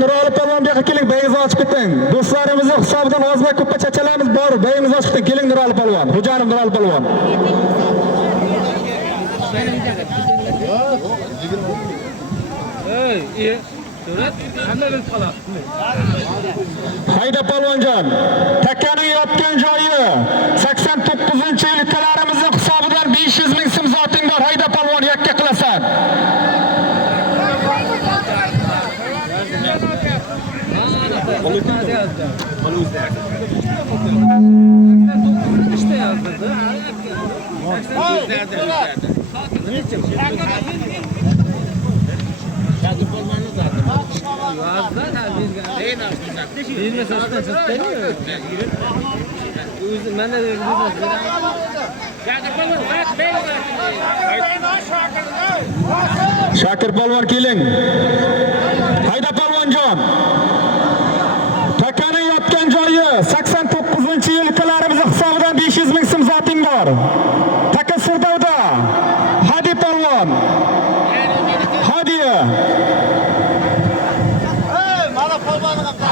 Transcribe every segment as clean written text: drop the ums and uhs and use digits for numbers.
Nurali polvon buyoqqa keling, bayingizni ochib keting. Do'stlarimizning hisobidan ozma ko'ppa chachalarimiz bor. Bayingizni ochib keting. Keling Nurali polvon. Xo'janim Nurali polvon. Hayda polvonjon. Takkaning yotgan joyi 89-yillikalarimizning hisobidan 500 ming so'm zoting bor. Hayda polvon yakka qilasan. İşte yazdırdı. Shakir polvon keling. Hayda polvonjon. Takkaning yotgan joyi 89-yillikalarimizning hisobidan 500 ming so'm zoting bor. Takka Sirdovda. Hadi polvon. Hadi.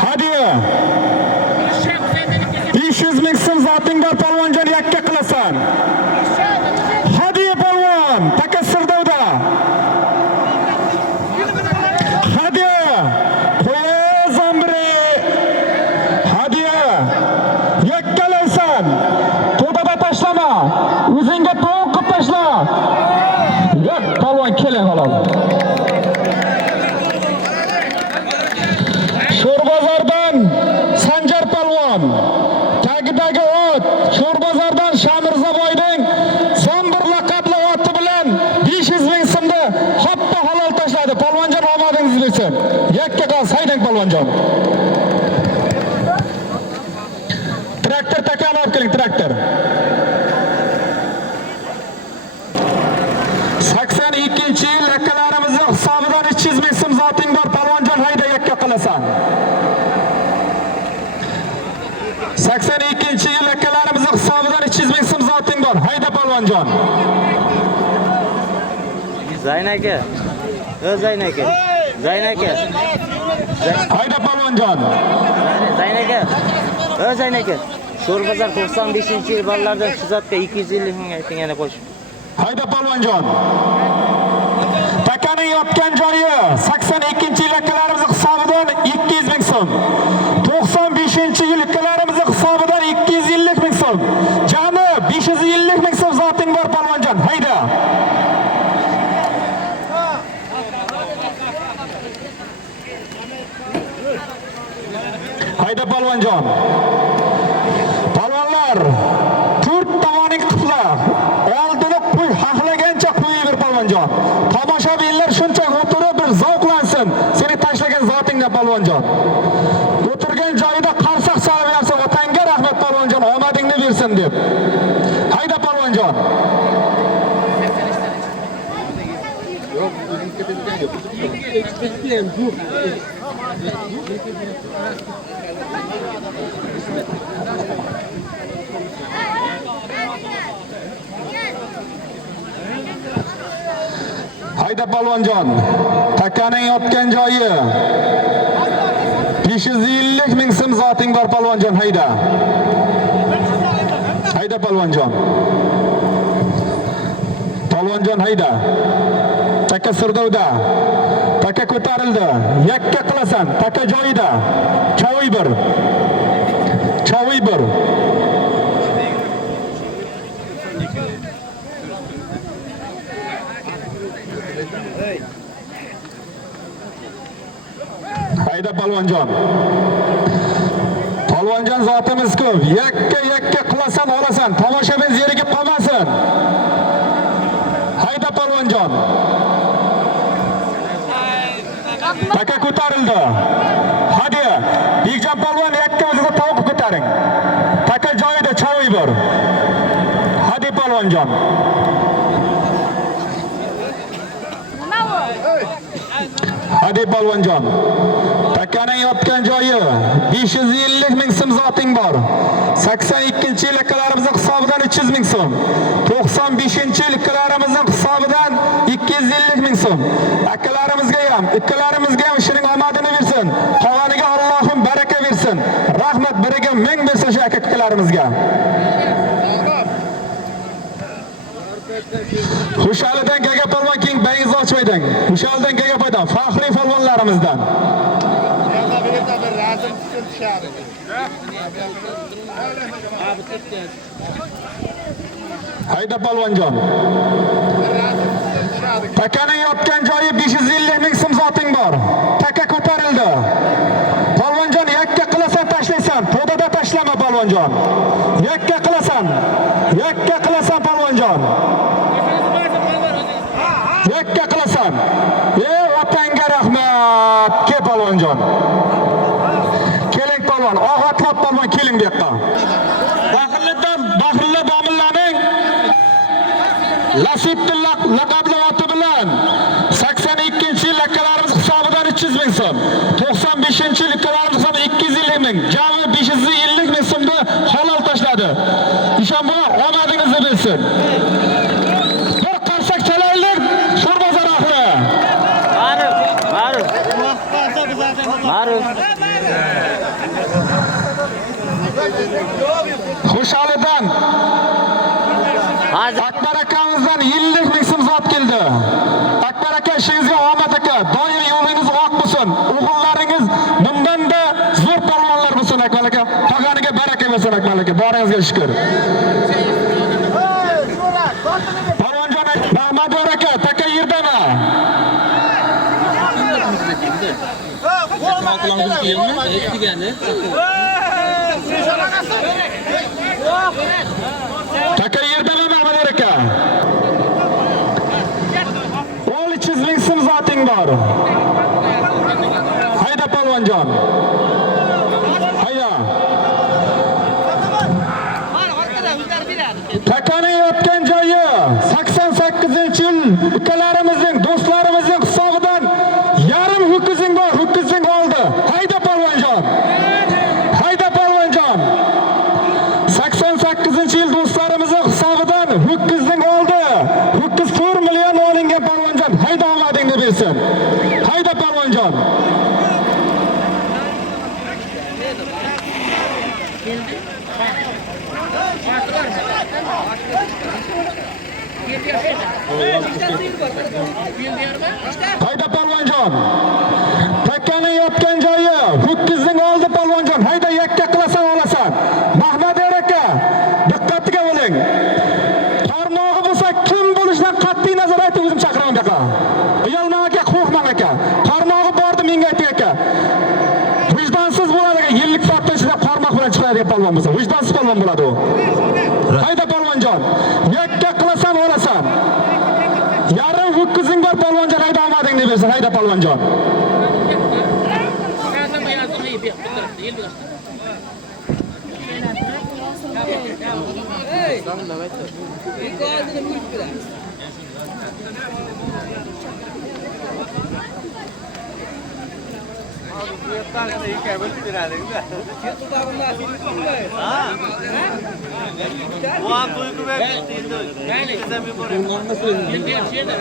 Hadi. 500 ming so'm zoting bor polvonjon yakka qilasan. Hadi polvon. Takka Sirdovda. Hadi. To'dada tashlama. O'zingga to'q qilib tashla. Yo'q, polvon keling halol. Sho'rbozordan Sanjar polvon. Tagidagi ot Sho'rbozordan Shamirzaboyning Zombir laqabli oti bilan 500 ming so'mda hoppa halol tashladi. Polvonjon omadingiz bersin. Yakka qolsa haydang polvonjon. Traktor takani olib keling, traktor. 82-yil akalarimizning hisobidan 300 ming so'm zoting bor. Polvonjon hayda yakka qilasan. 82-yil akalarimizning hisobidan 300 ming so'm zoting bor. Hayda polvonjon. Zaynaka. Zaynaka. Zaynaka. Hayda polvonjon. Zaynaka. Zaynaka. Sho'rbozor 95-yil bolalardan shu zotga 250 ming ayting yana qo'shib. Hayda polvonjon. Takkaning yotgan joyi 82-yillikalarimizning hisobidan 200 ming so'm. 95-yillikalarimizning hisobidan 250 ming so'm. Jami 550 ming so'm zoting bor polvonjon. Hayda. Hayda polvonjon. Polvonlar, to'rt tomoning qibla. Oldini qo'y, xohlagancha qo'yaver polvonjon. Tomoshabinlar shuncha o'tirib bir zavqlansin. Seni tashlagan zotingdan polvonjon. O'tirgan joyida qarsak so'raversa, otangga rahmat polvonjon, omadingni bersin deb. Hayda polvonjon. Hayda polvonjon. Takkaning yotgan joyi 550 ming so'm zoting bor polvonjon. Hayda. Hayda polvonjon. Polvonjon hayda. Takka Sirdovda. Takka ko'tarildi. Yakka qilasan. Takka joyida. Chavoy bir. Chavoy bir. Hayda polvonjon. Polvonjon zotimiz ko'p. Yakka qilasan, olasan. Tomoshabin zerikib qolmasin. Hayda polvonjon. Taka ko'tarildi. Hadi. Bekjon polvon yakka o'ziga tovuq ko'taring. Taka joyida chavoy bor. Hadi polvonjon. Hadi polvonjon. Takkaning yotgan joyi 550 ming so'm zoting bor. 82-yillikalarimizning hisobidan 300 ming so'm. 95-yillikalarimizning hisobidan 250 ming so'm. Akalarimizga ham, ikkalarimizga ham ishining omadini bersin. bersin. Qolganiga Allohim baraka bersin. Rahmat biriga ming bersin shu aka-ukalarimizga. Xushalidan Gaga polvon keng bayiz ochmayding. Xushalidan Gaga polvon faxriy polvonlarimizdan. Hayda polvonjon. Takaning yotgan joyi 550 ming so'm zoting bor. Taka ko'tarildi. Polvonjon yakka qilasan tashlaysan. Podada tashlama polvonjon. Yakka qilasan. Yakka qilasan polvonjon. Yakka qilasan. Otanga rahmat. Ke polvonjon. Keling polvon, og'atlab polvon keling bu yoqqa. Baxrli bomillarning Lasitulloh laqabli oti bilan 82-yil akalarimiz hisobidan 300 ming so'm, 95-yil akalarimiz hisobidan 250 ming, jami 550 ming so'mda halol tashladi. Ishonma, omadingizni bilsin. Bir qarsak chalaylik, Sho'rbozor ahli. Ma'ruf. Xushalidan Akbar akamizdan 50 ming so'm zot keldi. Akbar aka ishingizga omad aka. Doim yo'lingiz oq bo'lsin. O'g'illaringiz bundan-da zo'r polvonlar bo'lsin Akbar aka. Qolganiga baraka bersin Akbar aka. Boringizga shukr. Polvonjon Mahmador aka, taka yerdami? Taka yerdami Mahmador aka? 300 ming so'm zoting bor. Hayda polvonjon. Hayda. Takaning yotgan joyi 88-yil ukalarimizning, do'stlarimizning hisobidan yarim ho'kizing bor, ho'kizing oldi. Hayda polvonjon. Hayda polvonjon. 88-yil do'stlarimizning hisobidan ho'kizing oldi. Ho'kiz 4 million olingan polvonjon. Hayda omadingni bersin. Hayda polvonjon. Hayda polvonjon. Takkaning yotgan joyi ho'kizning oldi polvonjon. Hayda yakka qilasan olasan. Mahmador aka, diqqatga bo'ling. Qarmog'i bo'lsa kim bo'lishidan qat'iy nazar ayting, o'zim chaqiraman aka. Uyalmang aka, qo'rqmang aka. Qarmog'i bordi menga ayting aka. Vijdonsiz bo'ladi aka, yillik soatdan ichida qarmoq bilan chiqadigan polvon bo'lsa, vijdonsiz polvon bo'ladi u. Hayda polvonjon. Yakka qilasan olasan. Yarim ho'kizing bor polvonjon, hayda omadingni bersin. Hayda polvonjon.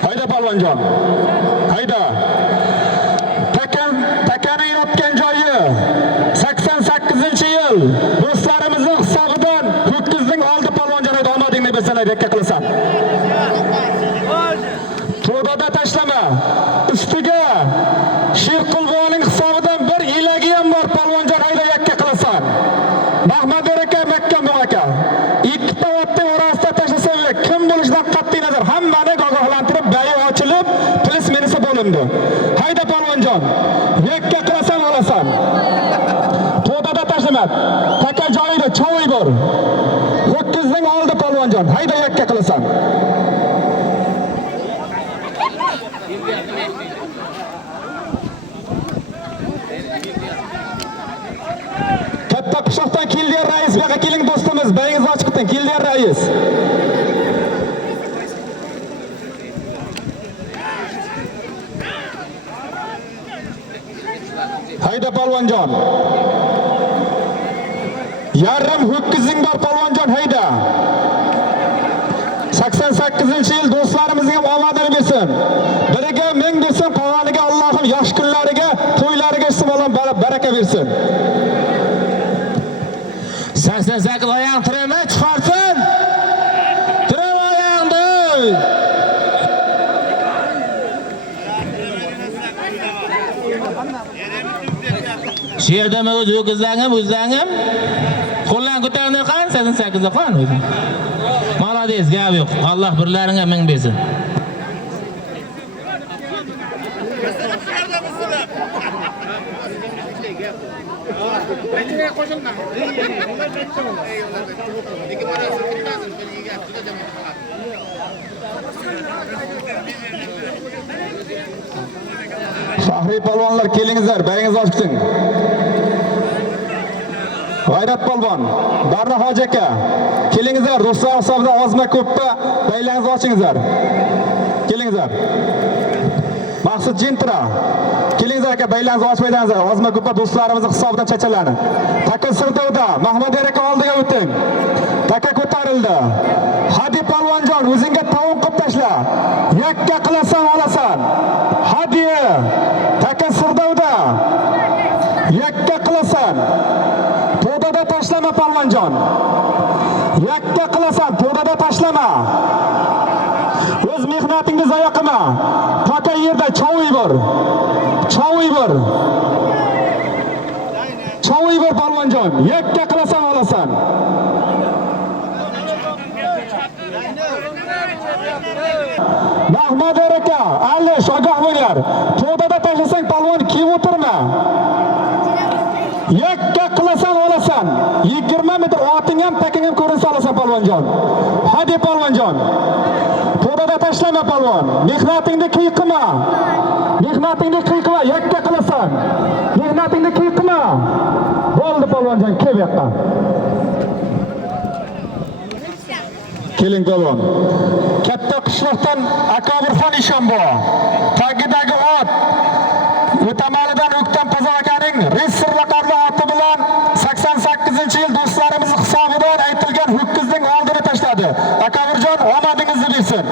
Hayda polvonjon. Hayda. Takaning yotgan joyi 88-yil do'stlarimizning hisobidan ho'kizning oldi polvonjon. Hayda omadingni bersin, hayda yakka qilasan. To'dada tashlama. Ustiga Sherqulboning hisobidan bir elagi ham bor polvonjon. Hayda yakka qilasan. Mahmador aka, Makka aka. Ikkita otning orasida tashlasa kim bo'lishidan qat'iy nazar hammani ogohlantirib, bayi ochilib, plis menisi bo'lindi. Hayda polvonjon. Yakka qilasan olasan. To'dada tashlama. Taka joyida choy bor. Ho'kizning oldi polvonjon. Hayda yakka qilasan. Katta qishloqdan kelgan rais, bu yoqqa keling do'stimiz, bayingizni ochib keting, kelgan rais. Hayda polvonjon. Yarim ho'kizing bor polvonjon, hayda. 88-yil do'stlarimizga ham omadini bersin. Biriga ming bersin, qolganiga Allohim yosh kunlariga, to'ylariga istiqbolon aka bersin. 88 ayağın tireme çıkarsın. Tireme ayağını. Şiirdeme özü kızlanım. Kullan kutarını kan 88 kan özü. Malades gap yok. Allah birlerine min bersin. Fahri palvonlar kelingizlar, bayingiz ochsin. G'ayrat palvon, Barra hoji aka, kelingizlar, do'stlar hisobida ozma ko'ppa baylaringizni ochingizlar. Kelingizlar. Maqsud Jintra, kelingizlar aka, baylaringizni ochmaydingizlar. Ozma ko'ppa do'stlarimiz hisobidan chachalarni. Taka Sirdovda, Mahmud aka oldiga o'ting. Taka ko'tarildi. Hadi palvonjon, o'zingga tavom qilib tashla. Yakka qilasan, olasan. Hadi. Taka Sirdovda. Yakka qilasan. To'dada tashlama palvonjon. Yakka qilasan, to'dada tashlama. O'z mehnatingni zoya qilma. Taka yerda chovuy bor. Chovuy bor. Chovuy bor palvonjon. Yakka qilasan, olasan. Mahmud aka, Alish, ogoh bo'linglar. To'dada tashlasang palvon kiyib o'tirma. Yakka qilasan, olasan. 20 metr oting ham, taking ham ko'rinsa olasan palvonjon. Hadi palvonjon. To'dada tashlama palvon. Mehnatingni qiyqima. Mehnatingni qiyqima, yakka qilasan. Mehnatingni qiyqima. Bo'ldi palvonjon, kel bu yoqqa. Keling palvon. Katta qishloqdan Akobirxon Ishonbo. Tagidagi ot O'tamalidan O'ktam Qozon akaning Resir laqabli oti bilan 88-yil do'stlarimiz hisobidan aytilgan ho'kizning oldini tashladi. Akobirjon omadingizni bersin.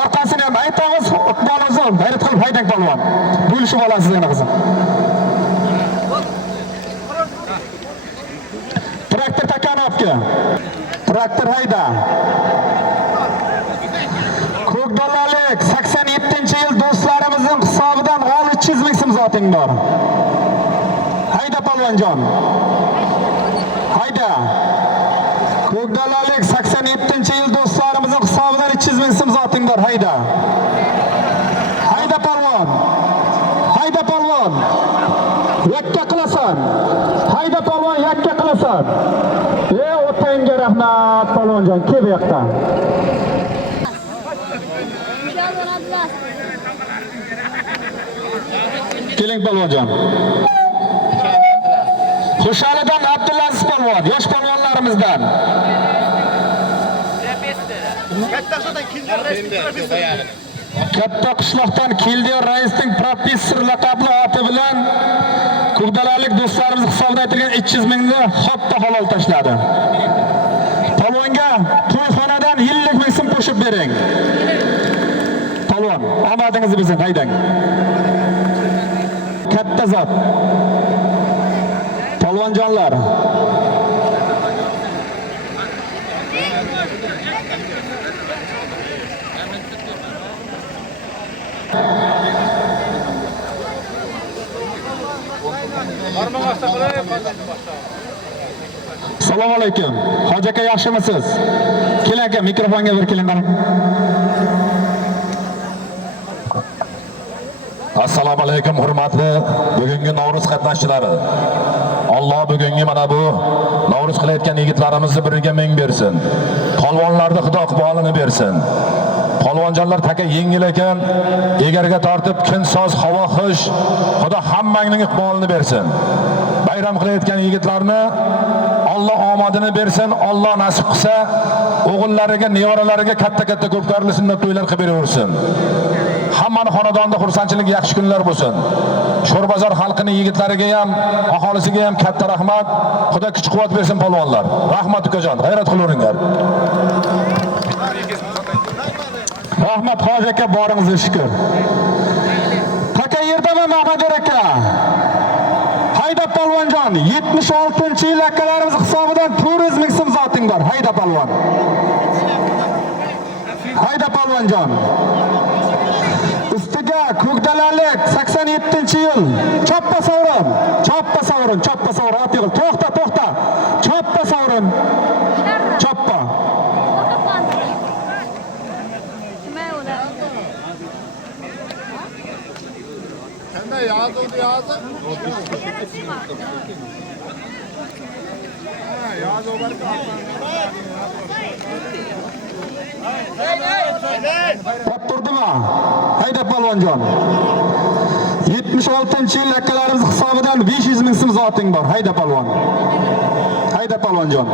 Orqasini ham aytamiz, iqbolimizni bayrat qilib haydang palvon. Bo'lishib olasiz yana qizim. Traktor Takanovga. Traktor hayda. Ko'kdalalik 87-yil do'stlarimizning hisobidan 300 ming so'm zoting bor. Hayda palvonjon. Hayda. Ko'kdalalik 87-yil do'stlarimizning hisobidan 300 ming so'm zoting bor. Hayda. Hayda palvon. Hayda palvon. Yakka qilasan. Hayda palvon, yakka qilasan. O'tanga rahmat palvonjon, kel bu yoqqa. Keling palvonjon. Xushalidan Abdulaziz palvon, yosh palvonlarimizdan. Katta qishloqdan Keldiyor raisning professor laqabli oti bilan ko'kdalalik do'stlarimiz hisobidan aytilgan 300 mingni xatto halol tashladi. Palvonga to'yxonadan 50 ming so'm qo'shib bering. Palvon, omadingizni bersin, haydang. Katta zot. Palvonjonlar. Assalomu alaykum. Hoji aka, yaxshimisiz? Keling aka, mikrofonga bir keling qarang. Assalomu alaykum hurmatli bugungi Navro'z qatnashchilari. Alloh bugungi mana bu Navro'z qilayotgan yigitlarimizni biriga ming bersin. Polvonlarning Xudo iqbolini bersin. Polvonjonlar taka yengil ekan, egarga tortib kun soz havo xush. Xudo hammangning iqbolini bersin. Bayram qilayotgan yigitlarni Alloh omadini bersin. Alloh nasib qilsa o'g'illariga, nevaralariga katta-katta ko'pkarli sunnat to'ylar qilib beraversin. Hammani xonadonda xursandchilik, yaxshi kunlar bo'lsin. Sho'rbozor xalqining yigitlariga ham, aholisiga ham katta rahmat. Xudo kuch-quvvat bersin polvonlar. Rahmat ukajon, g'ayrat qilaveringlar. Rahmat hoji aka, boringizga shukr. Taka yerdami Mahmud aka? Hayda palvonjon, 76-yil akalarimiz hisobidan 400 ming so'm zoting bor. Hayda palvon. Hayda palvonjon. Ustiga ko'kdalalik 87-yil. Choppa sovrin. Choppa sovrin, choppa sovrin. Ot yig'il. To'xta, to'xta. Choppa sovrin. Choppa. Turdimi? Hayda palvonjon. 76-yil akalarimiz hisobidan 500 ming so'm zoting bor. Hayda palvon. Hayda palvonjon.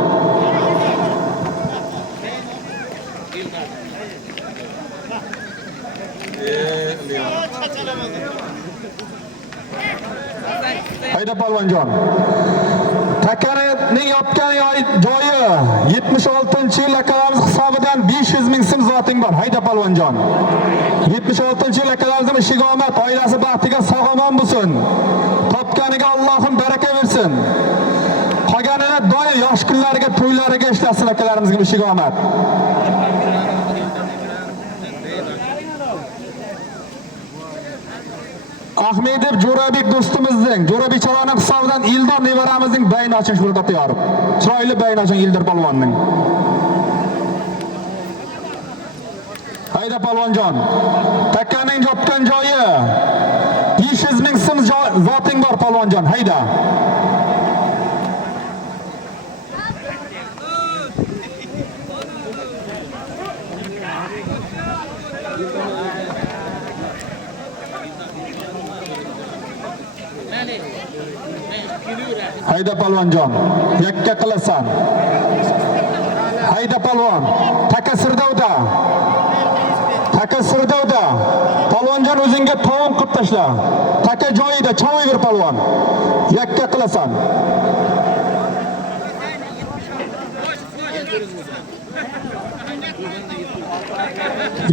Hayda palvonjon. Takarining yotgan joyi 76-yil akalarimiz hisobidan 500 ming so'm zoting bor. Hayda palvonjon. 76-yil akalarimizning ishiga omad, oilasi baxtiga sog'-omon bo'lsin. Topganiga Allohim baraka bersin. Qolganini doim yosh kunlariga, to'ylariga ishlasin akalarimizga ishiga omad. Ahmedov Jo'rabek do'stimizning, Jo'rabek Chaloning hisobidan Ildor nevaramizning bayni oching shurda tayyorib. Chiroyli bayni oching Ildor palvonning. Hayda palvonjon. Takkaning yotgan joyi 500 ming so'm zoting bor palvonjon. Hayda. Hayda palvonjon, yakka qilasan. Hayda palvon, taka Sirdovda. Taka Sirdovda. Palvonjon o'zingga tovon qilib tashla. Taka joyida chavoy palvon. Yakka qilasan.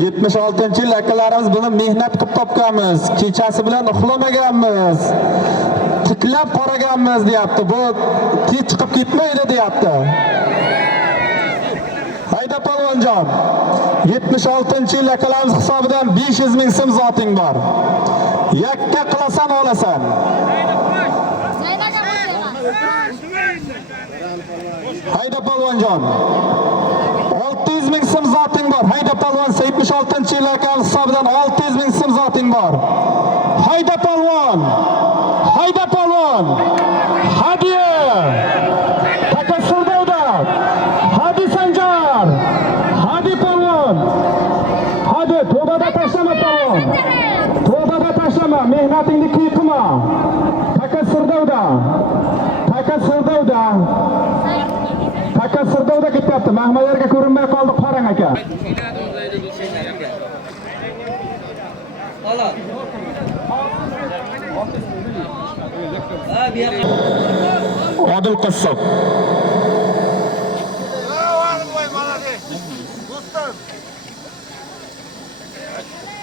Yetmiş 76-yil akalarimiz buni mehnat qilib topganmiz. Kechasi bilan uxlamaganmiz. Tiklab qaraganmiz deyapti. Bu tez chiqib ketmaydi deyapti. Hayda palvonjon. 76-yil akalarimiz hisobidan 500 ming so'm zoting bor. Yakka qilasan olasan. Hayda palvonjon. 600 ming so'm zoting bor. Hayda palvon 76-yil akalarimiz hisobidan 600 ming so'm zoting bor. Hayda palvon. Hayda palvon. Hadiya. Taka Sirdovda. Hadi Sanjar. Hadi palvon. Hadi to'dada tashlama palvon. To'dada tashlama, mehnatingni qiyqima. Taka Sirdovda. Taka Sirdovda. Taka Sirdovda ketyapti. Mahmalarga ko'rinmay qoldi, qarang aka. Odil Qassob.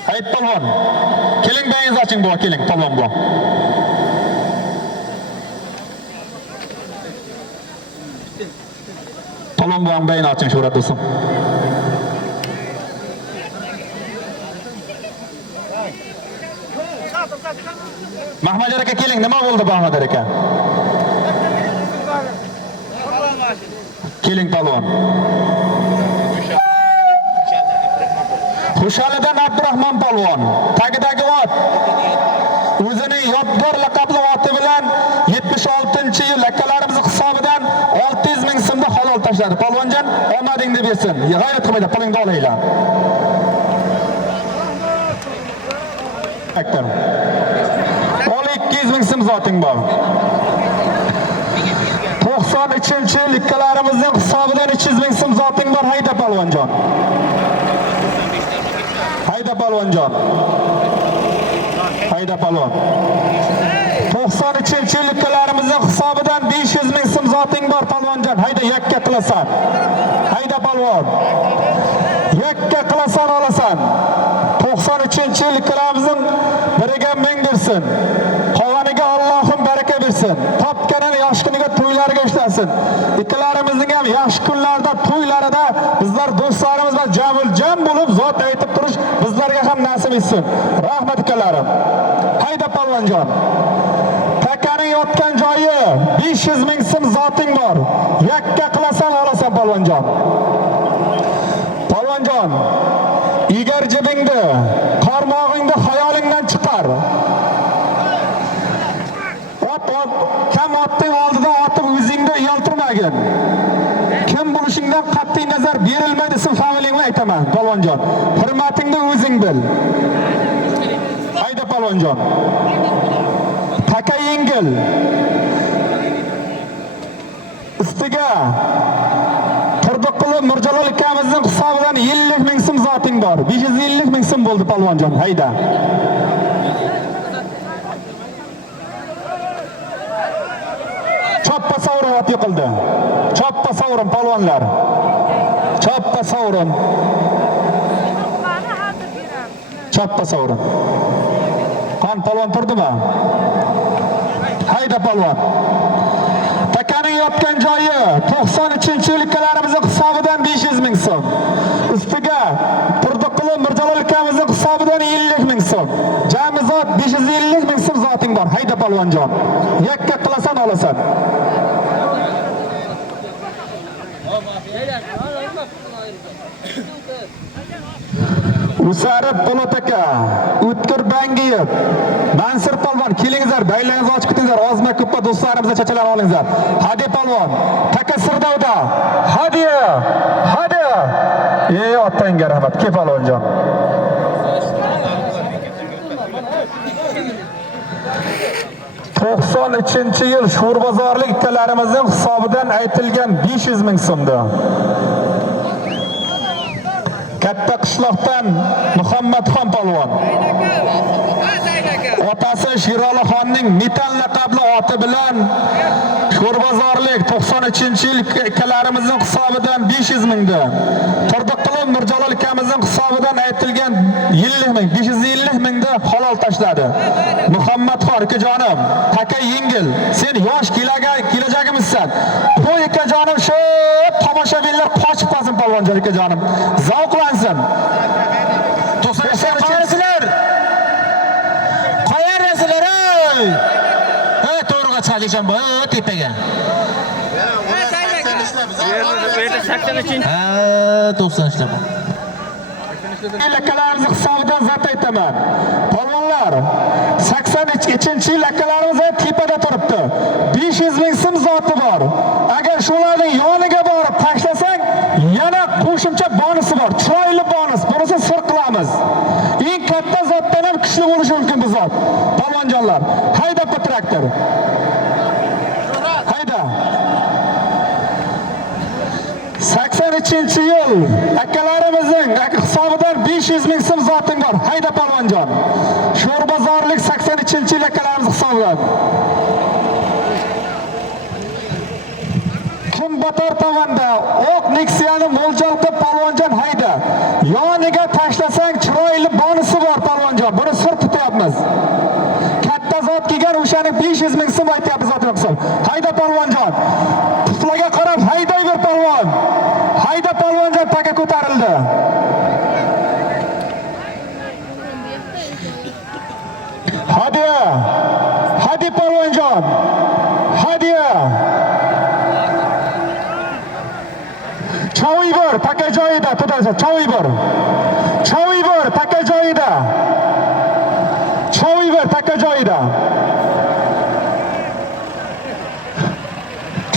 Hayt palvon. Keling bayingizni oching bu, keling palvon bu. Palvon bu bayini oching sho'rat do'stim. Mahmud aka keling, nima bo'ldi Mahmud aka? Keling palvon. Xushalidan Abdurahmon palvon. Tagidagi ot. O'zining yodgor laqabli oti bilan 76-yil akalarimiz hisobidan 600 ming so'mda halol tashladi. Palvonjon, omadingni bersin. G'ayrat qilmaydi, pulingni olinglar. Aktor. 200 ming so'm zoting bor. 93-yil ikkalarimizning hisobidan 300 ming so'm zoting bor. Hayda palvonjon. Hayda palvonjon. Hayda palvon. 93-yil ikkalarimizning hisobidan 500 ming so'm zoting bor palvonjon. Hayda yakka qilasan. Hayda palvon. Yakka qilasan olasan. 93-yil ikkalarimizning biriga ming bersin. Qolganiga Allohim baraka bersin. bersin. Topganini yosh kuniga to'ylarga ishlasin. Ikkalarimizning ham yosh kunlarda, to'ylarida bizlar do'stlarimiz bilan jam bo'lib zot aytib turish bizlarga ham nasib etsin. Rahmat ikkalarim. Hayda palvonjon. Takaning yotgan joyi 500 ming so'm zoting bor. Yakka qilasan, olasan palvonjon. Palvonjon, egar jibingda, qarmog'ingda xayolingdan chiqar. Kam otning oldida otib o'zingda uyaltirmagin. Kim bo'lishingdan qat'iy nazar berilmaydi, sen familiyangni aytaman, palvonjon. Hurmatingni o'zing bil. Hayda palvonjon. Taka yengil. Ustiga Turdiquli Mirjalol akamizning hisobidan 50 ming so'm zoting bor. 550 ming so'm bo'ldi palvonjon. Hayda. Choppa savrin ot yiqildi. Choppa savrin palvonlar. Choppa savrin. Choppa savrin. Qon palvon turdimi? Hayda palvon. Takaning yotgan joyi 93-yillikalarimizning hisobidan 500 ming so'm. Ustiga Turdiquli Mirjalol akamizning hisobidan 50 ming so'm. Jami zot 550 ming so'm zoting bor. Hayda palvonjon. Yakka qilasan, olasan. Usarib Po'lat aka, O'tkir Bangiyev, Mansur palvon, kelingizlar, baylangizni ochib ketingizlar, ozma ko'ppa do'stlarimizga chachalar olingizlar. Hadi palvon, taka Sirdovda. Hadi. Otangga rahmat, ke palvonjon. yil Sho'rbozorlik ikkalarimizning hisobidan aytilgan 500 ming so'mda. Katta qishloqdan Muhammadxon polvon. Otasi Shirolixonning metal laqabli oti bilan Sho'rbozorlik 93-yil ikkalarimizning hisobidan 500 mingda. Turdiquli Mirjalol akamizning hisobidan aytilgan 50 ming, 550 mingda halol tashladi. Muhammadxon akajonim, taka yengil. Sen yosh kelajagimizsan. Bu akajonim shu tomoshabinlar qochib qolsin polvonjon akajonim. Zavqlansin. To'xtasizlar. Qo'yarsizlar ey. Hey, to'g'riga chiqadigan bu tepaga. Ha, 90 ishlab. Lakalarimiz hisobidan zot aytaman. Polvonlar 83-yil akalarimiz tepada turibdi. 500 ming so'm zoti bor. Agar shularning yoniga borib tashlasang, yana qo'shimcha bonusi bor. Chiroyli bonus. Bunisi sir qilamiz. Eng katta zotdan ham kuchli bo'lishi mumkin bu zot. Polvonjonlar, hayda traktor. Hayda. 83-yil akalarimizning hisobidan 500 ming so'm zoting bor. Hayda polvonjon. Sho'rbozorlik 83-yil akalarimiz hisobidan. Kim Bator tovanda oq Nexia'ni mo'ljal qilib polvonjon hayda. Yoniga tashlasang chiroyli bonusi bor polvonjon. Buni sir tutyapmiz. Katta zot kelgan o'shani 500 ming so'm aytyapmiz zotim hisob. Hayda polvonjon. Tuflaga qarab haydayver polvon. Hayda polvonjon taka ko'tarildi. Hadi polvonjon. Hadi. Choviybor taka joyida, to'dasi Choviybor. Choviybor taka joyida. Choviybor taka joyida.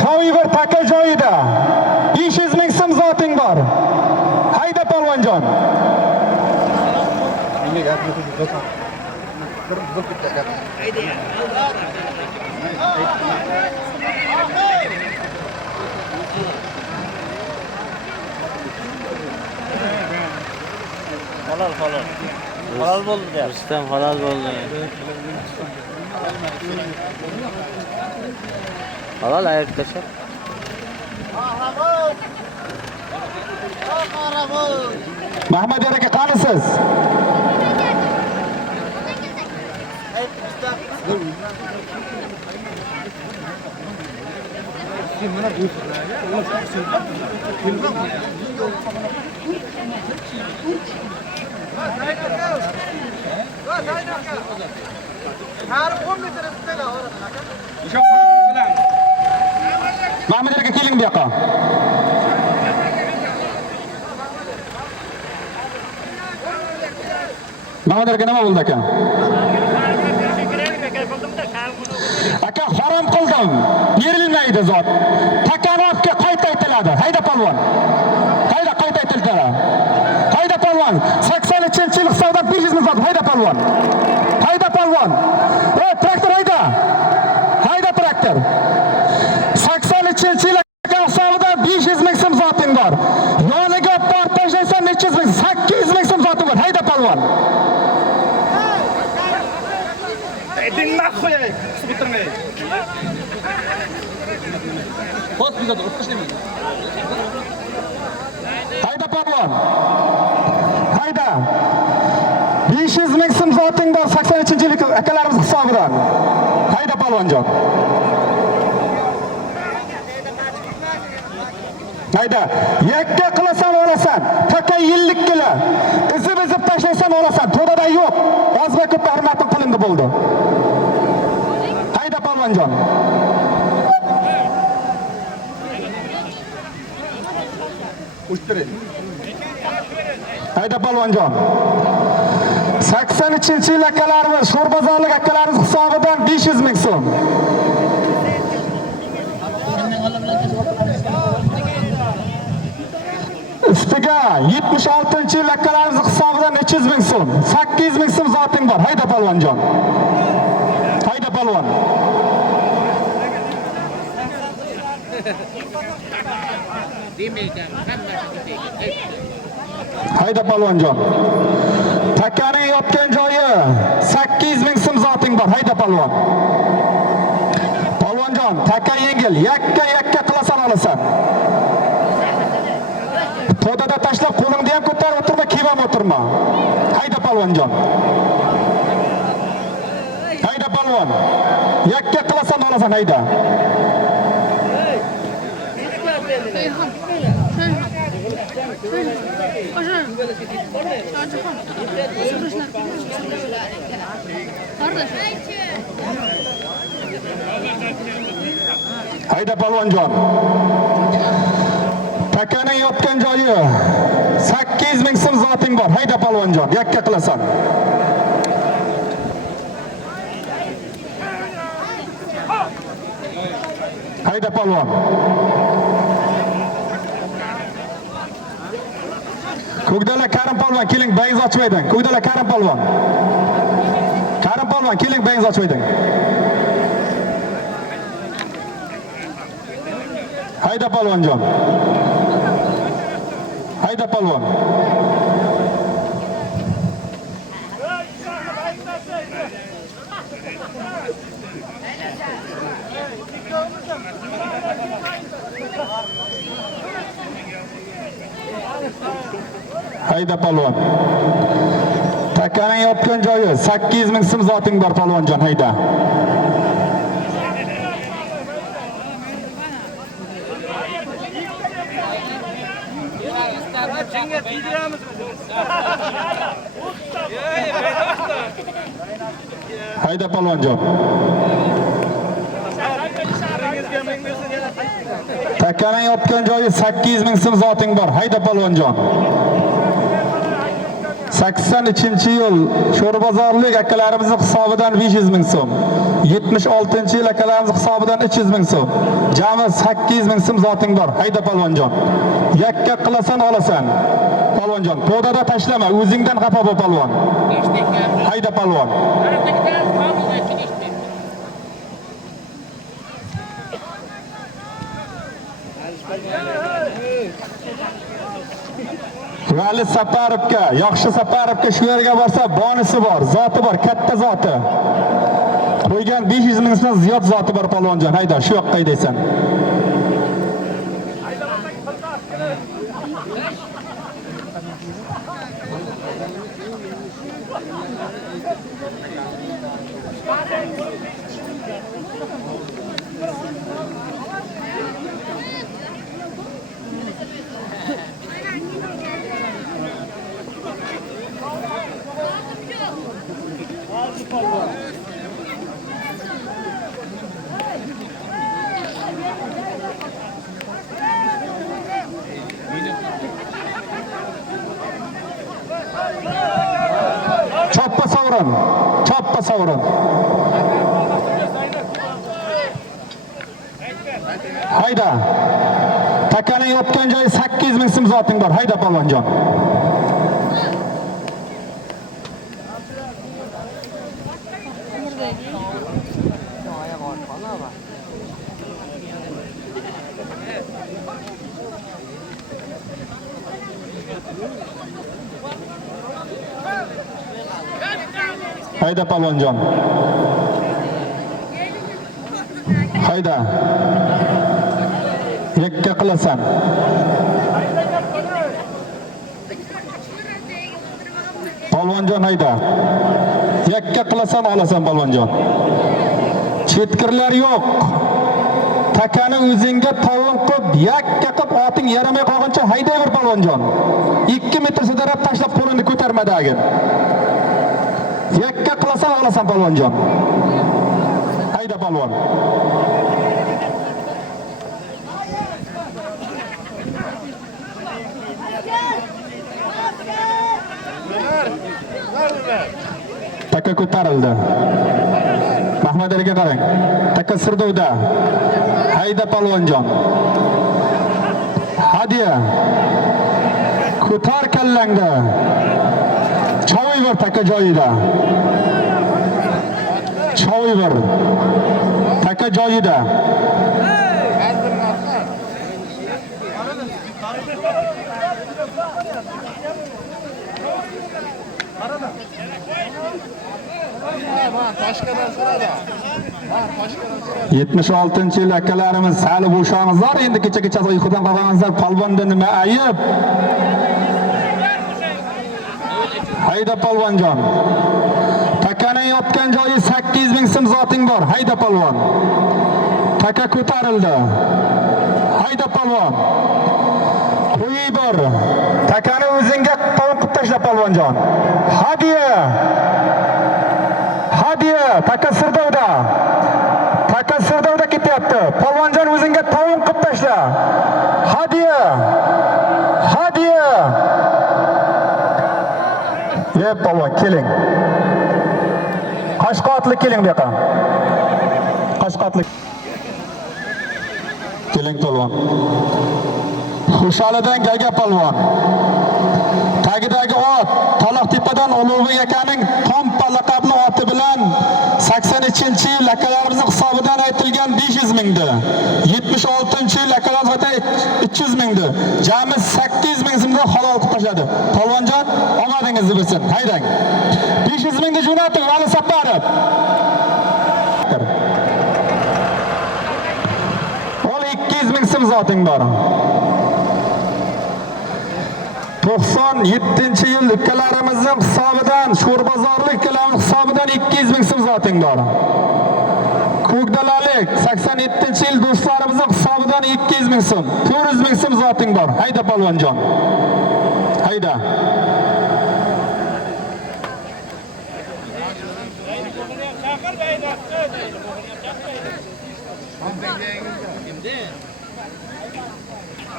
Choviybor taka joyida. 500 ming so'm zoting bor. Hayda polvonjon. Halol bo'ldi der. Rustam halol bo'ldi. Halol ayirib tashlab. Mahmad aka qanisiz? Mahmud aka keling bu yoqqa. Mahmud aka nima bo'ldi aka? Aka harom qildim. Berilmaydi zot. Takanotga qayta aytiladi. Hayda polvon. Hayda qayta aytiladi. Hayda polvon. 83-yil hisobdan 500 ming zot. Hayda polvon. Hayda polvon. Ey traktor hayda. Hayda traktor. 83-yil hisobidan 500 ming so'm zoting bor. Yoniga olib tashlasan 300 ming, 800 ming so'm zoting bor. Hayda polvon. Edin nahvoy, bitirmay. Hop bizga o'tqishlayman. Hayda polvon. Hayda. 500 ming so'm zoting bor 83-yil akalarimiz hisobidan. Hayda polvonjon. Hayda. Yakka qilasan olasan. Taka yillik kila. Izib tashlaysan olasan. To'dada yo'q. Ozba ko'p hurmatim qilindi bo'ldi. Hayda polvonjon. Hayda polvonjon. 83-yil akalarimiz, Sho'rbozorlik akalarimiz hisobidan 500 ming so'm. Ustiga 76-yil akalarimiz hisobidan 300 ming so'm, 800 ming so'm zoting bor. Hayda polvonjon. Hayda polvon. Hayda polvonjon. Takaning yotgan joyi 800 ming so'm zoting bor. Hayda polvon. Polvonjon, taka yengil, yakka qilasan olasan. To'dada tashlab qo'lingni ham ko'tarib o'tirma, kiyam o'tirma. Hayda polvonjon. Hayda polvon. Yakka qilasan olasan hayda. Hayda polvonjon. Takaning yotgan joyi 800 ming so'm zoting bor. Hayda polvonjon, yakka qilasan. Hayda polvon. Ko'kdala Karim polvon, keling bangiz ochib eding. Ko'kdala Karim polvon. Karim polvon, keling bangiz ochib eding. Hayda polvonjon. Hayda polvon. Hayda polvon. Takaning yotgan joyi 800 ming so'm zoting bor polvonjon. Hayda. Hayda polvonjon. Takaning yotgan joyi 800 ming so'm zoting bor. Hayda polvonjon. 83-yil Sho'rbozorlik akalarimiz hisobidan 500 ming so'm. 76-yil akalarimiz hisobidan 300 ming so'm. Jami 800 ming so'm zoting bor. Hayda polvonjon. Yakka qilasan olasan. Polvonjon, to'dada tashlama, o'zingdan xafa bo'l polvon. Hayda polvon. Vali Saparovga, yaxshi Saparovga shu yerga borsa, bonisi bor, zoti bor, katta zoti. Qo'ygan 500 ming so'm ziyod zoti bor polvonjon. Hayda, shu yoqqa haydaysan. orqa sovrin. Hayda. Takaning yotgan joyi 8000 so'm zoting bor. Hayda polvonjon. Hayda polvonjon. Hayda. Yakka qilasan. Polvonjon hayda. Yakka qilasan olasan polvonjon. Chetkirlar yo'q. Takani o'zingga tovon qilib, yakka qilib oting yaramay qolguncha hayday bir polvonjon. 2 metr sidarab tashlab qo'lingni ko'tarmadagin. Yakka qilasan olasan polvonjon. Hayda polvon. Taka ko'tarildi. Mahmad Aliga qarang. Taka sirdovda. Hayda polvonjon. Hadiya. Ko'tar kallangda. Choviver taka joyida. Choviver. Taka joyida. Toshkadan so'radi. 76-yil akalarimiz sal bo'shangizlar, endi kecha-kecha uyqudan qolganingizlar, polvonda nima ayib? Hayda polvonjon. Takaning yotgan joyi 8000 so'm zoting bor. Hayda polvon. Taka ko'tarildi. Hayda polvon. Qo'yi bor. Takani o'zingga to'qib tashla polvonjon. Hadiya. Hadiya, taka sirdovda. Taka sirdovda ketyapti. Polvonjon o'zingga tovon qilib tashla. Hadiya. Hadiya. Polvon keling. Qashqotli keling bu yoqqa. Qashqotli. Keling polvon. Xushalidan Gaga polvon. Tagidagi ot Taloqtepadan Ulug'bek akaning Tompa laqabli oti bilan 83-yil akalarimizning hisobidan aytilgan 500 mingdi. 76-yil akalarimiz 300 mingdi. Jami 800 ming so'mga halol qilib tashladi. Polvonjon, omadingizni bilsin. Haydang. 500 mingni jo'nating, Vali Saparov. Ol 200 ming so'm zoting bor. 97-yil ikkalarimizning hisobidan, Sho'rbozorlik ikkalarimizning hisobidan 200 ming so'm zoting bor. Ko'kdalalik 87-yil do'stlarimizning hisobidan 200 ming so'm, 400 ming so'm zoting bor. Hayda polvonjon. Hayda.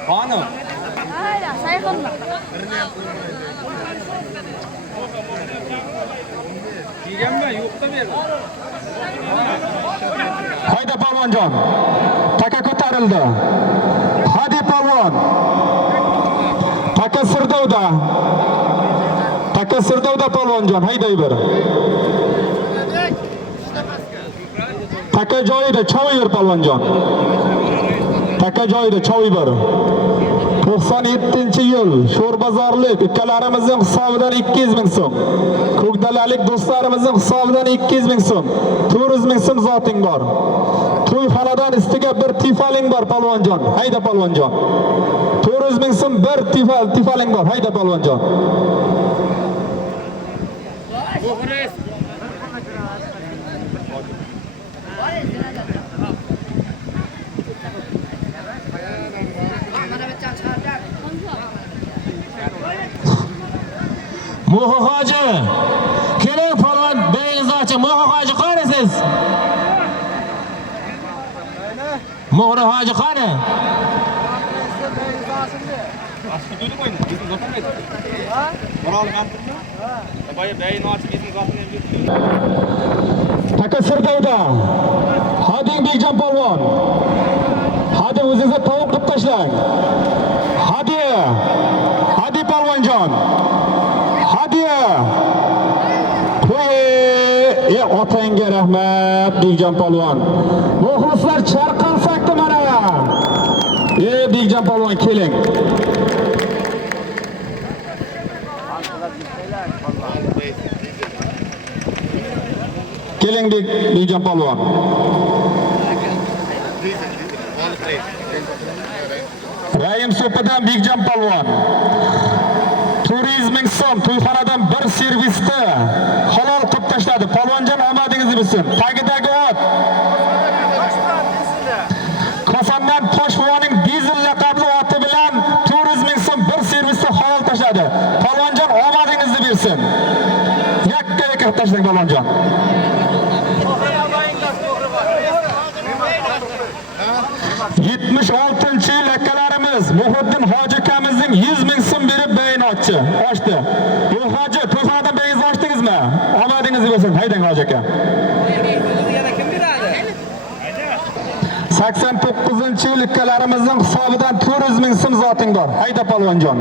Xonim. Hayda, sayqilma. Deganman, yo'qda berdi. Hayda polvonjon. Taka ko'tarildi. Hadi polvon. Taka sirdovda. Taka sirdovda polvonjon, hayday ber. Taka joyida, choviver polvonjon. Taka joyida, choviver. 97-yil Sho'rbozorlik ikkalarimizning hisobidan 200 ming so'm. Ko'kdalalik do'stlarimizning hisobidan 200 ming so'm. 400 ming so'm zoting bor. To'yxonadan istiga bir tifaling bor polvonjon. Hayda polvonjon. 400 ming so'm bir tifaling bor. Hayda polvonjon. Mo'g'u hoji. Keling polvon, beringizni oching. Mo'g'u hoji qarasiz. Mo'g'u hoji qani? Taka Sirdovda. Hading Bekjon polvon. Hadi o'zingizni tovuq qilib tashlang. Hadi polvonjon. Hadi. Qo'y, otangga rahmat Bekjon polvon. Muxlislar charqalsakdi mana. Bekjon polvon keling. Keling Bekjon polvon. Rahim so'pidan Bekjon polvon. 400 ming so'm to'yxonadan bir servisda halol qilib tashladi. Polvonjon omadingiz bo'lsin. Tagidagi ot. Kosandan Toshvoning dizel laqabli oti bilan 400 ming so'm bir servisda halol tashladi. Polvonjon omadingizni bersin. Yakka qilib tashlang polvonjon. 76-yil akalarimiz Muhiddin hoji akamizning 100 ming so'm berib beyin ochdi. Bu hoji to'yxonadan beyingizni ochdingizmi? Omadingiz bo'lsin. Haydang hoji aka. 89-yil akalarimizning hisobidan 400 ming so'm zoting bor. Hayda polvonjon.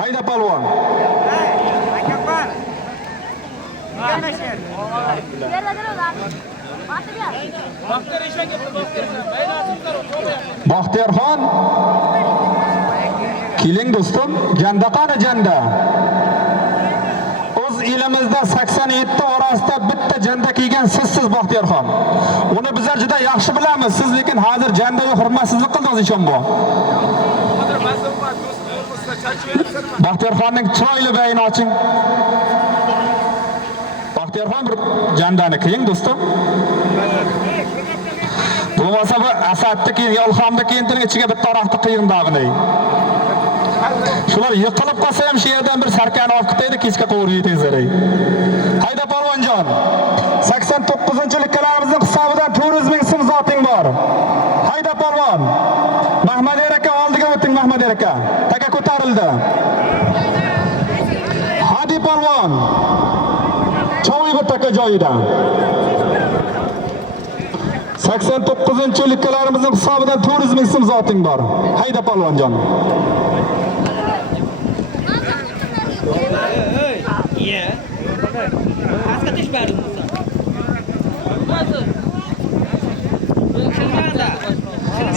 Hayda polvon. Baxtiyorxon. Keling do'stim, janda qani janda. O'z elimizda 87 orasida bitta janda kiygan sizsiz Baxtiyorxon. Uni bizlar juda yaxshi bilamiz. Siz lekin hozir jandaga hurmatsizlik qildingiz ishonma. Baxtiyorxonning chiroyli bayini oching. Baxtiyorxon bir jandani kiying do'stim. Bo'lmasa bu Asadni keyin, Yolxonni keyin ichiga bitta oraqni qiyin dag'ini. Shular yiqilib qolsa ham shu yerdan bir sarkani olib ketaydi, kechga qo'rib yetingizlar. Hayda polvonjon. 89-yillikalarimizning hisobidan 400 ming so'm zoting bor. Hayda polvon. Mahmader aka oldiga o'ting Mahmader aka. Taka ko'tarildi. Hadi polvon. Cho'y bir taka joyida. 89-yillikalarimizning hisobidan 400 ming so'm zoting bor. Hayda polvonjon.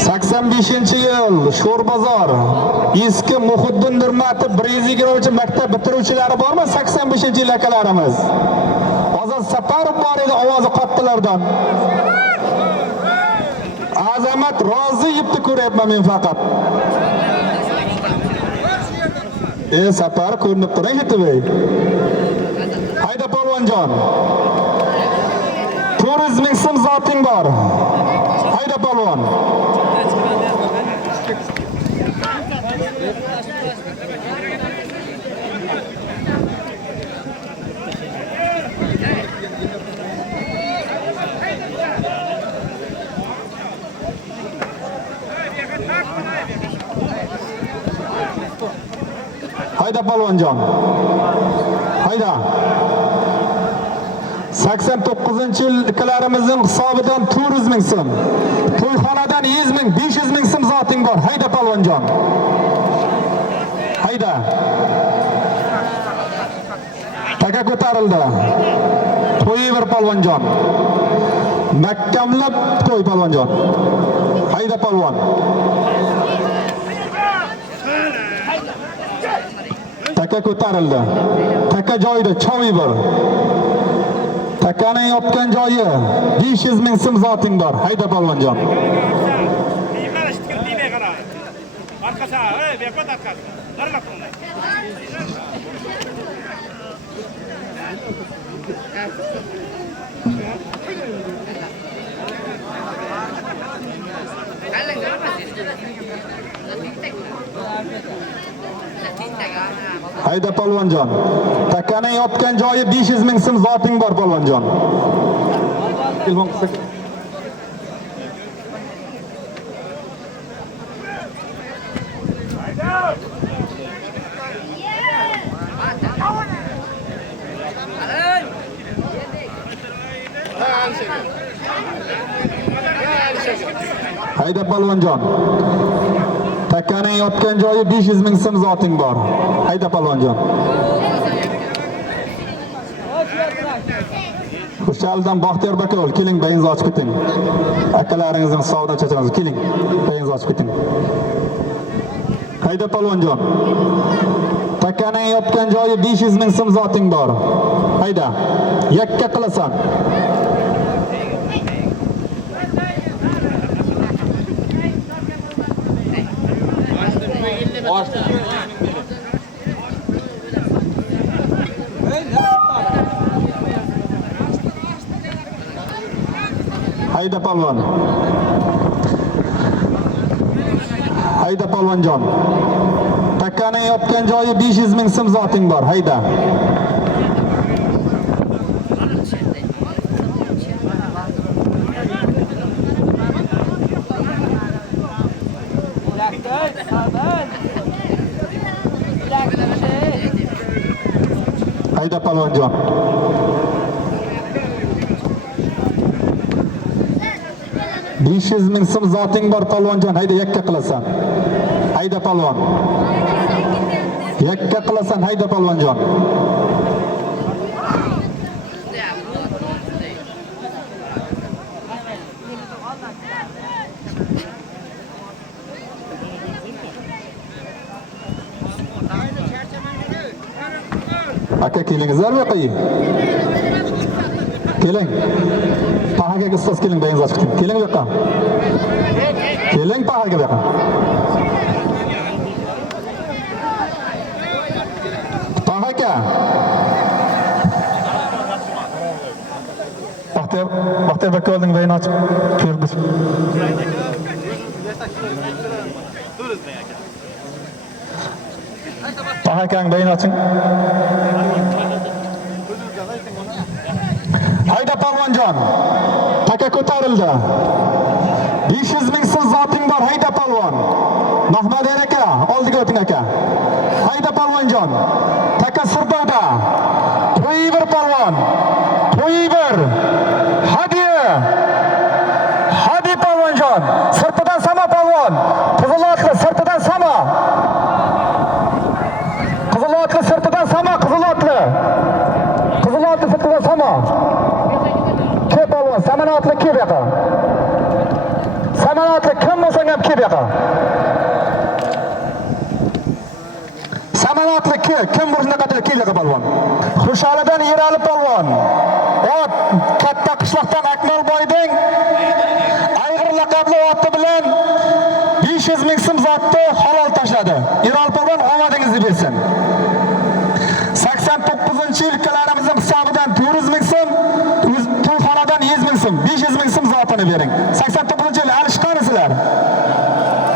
Sakson 5-yil Sho'rbozor eski Muhiddin Nurmatov 120 maktab bitiruvchilari bormi? 85-yil akalarimiz. Ozod Saparov bor edi ovozi qattilardan. Azamat rozi yibdi ko'ryapman men faqat. Sapar ko'rinib turang yetibey. Hayda polvonjon. 400 ming so'm zoting bor. Hayda polvon. Hayda polvonjon. Hayda. 89-yilliklarimizning hisobidan 400 ming so'm. To'yxonadan 100 ming, 500 ming so'm zoting bor. Hayda polvonjon. Hayda. Taka ko'tarildi. Qo'yi bir polvonjon. Mahkamlab qo'y polvonjon. Hayda polvon. Taka ko'tarildi. Taka joyida cho'y bor. Takaning yotgan joyi 500 ming so'm zoting bor. Hayda polvonjon. Hayda polvonjon. Takaning yotgan joyi 500 ming so'm zoting bor polvonjon. Telefon qilsak. Hayda palvonjon. Takkaning yotgan joyi 500 ming so'm zoting bor. Hayda palvonjon. Xushaldan Baxtiyor Bakov, keling bayingizni ochib keting. Akalaringizning savdo chachamiz, keling. Bayingizni ochib keting. Hayda palvonjon. Takkaning yotgan joyi 500 ming so'm zoting bor. Hayda. Yakka qilasan. Hayda palvon. Hayda palvonjon. Takkaning yotgan joyi 500 ming so'm zoting bor. Hayda. Hayda palvonjon. $500 ming so'm zoting bor palvonjon. Hayda yakka qilasan. Hayda palvon. Yakka qilasan, hayda palvonjon. Aka kelingizlar bu yoqqa. Keling. Pahaga ustoz keling, bayingizni ochib keting. Keling bu yoqqa. Keling pahaga bu yoqqa. Pahaga. Baxtiyor Bakovning bayini ochib keldi. Pahakang bayini oching. Hayda palvonjon. Taka ko'tarildi. 500 ming so'm zoting bor. Hayda palvon. Mahmad aka, oldiga o'ting aka. Hayda palvonjon. Taka sirdoda. Qo'yibir palvon. Qo'yibir. Hadi palvonjon. Sirtidan sama palvon. Qizilotli sirtidan sama. Qizilotli sirtidan sama, qizilotli. Qizilotli sirtidan sama. Ke palvon, samanotli ke bu yoqqa. Samanotli kim bo'lsang ham ke bu yoqqa. Samanotli ke, kim bo'lsa qadar ke bu yoqqa palvon. Xushalidan Yerali palvon. Ot katta qishloqdan Akmalboyding Ayg'ir laqabli oti bilan 500 ming so'm zotni halol tashladi. Yerali palvon omadingizni bersin. 89-yil ukalarimizning hisobidan 400 ming so'm, to'yxonadan 100 ming so'm, 500 ming so'm zotini bering. 89-yil alishqanisizlar.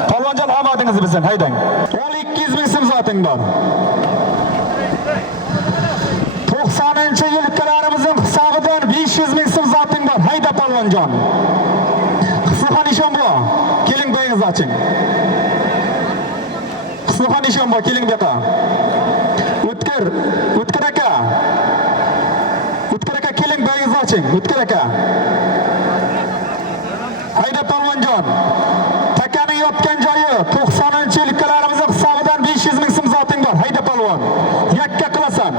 Palvonjon omadingizni bersin, haydang. 1200 ming so'm zoting bor. 90-yil ukalarimizning hisobidan 500 ming so'm zoting bor. Hayda palvonjon. Qisqaxon Ishonbo, keling bayingizni oching. Qisqaxon Ishonbo, keling bu yoqqa. O'tkir aka. O'tkir aka, keling bayingizni oching. O'tkir aka. Hayda palvonjon. Takaning yotgan joyi 90-yil ukalarimizning hisobidan 500 ming so'm zoting bor. Hayda palvon. Yakka qilasan.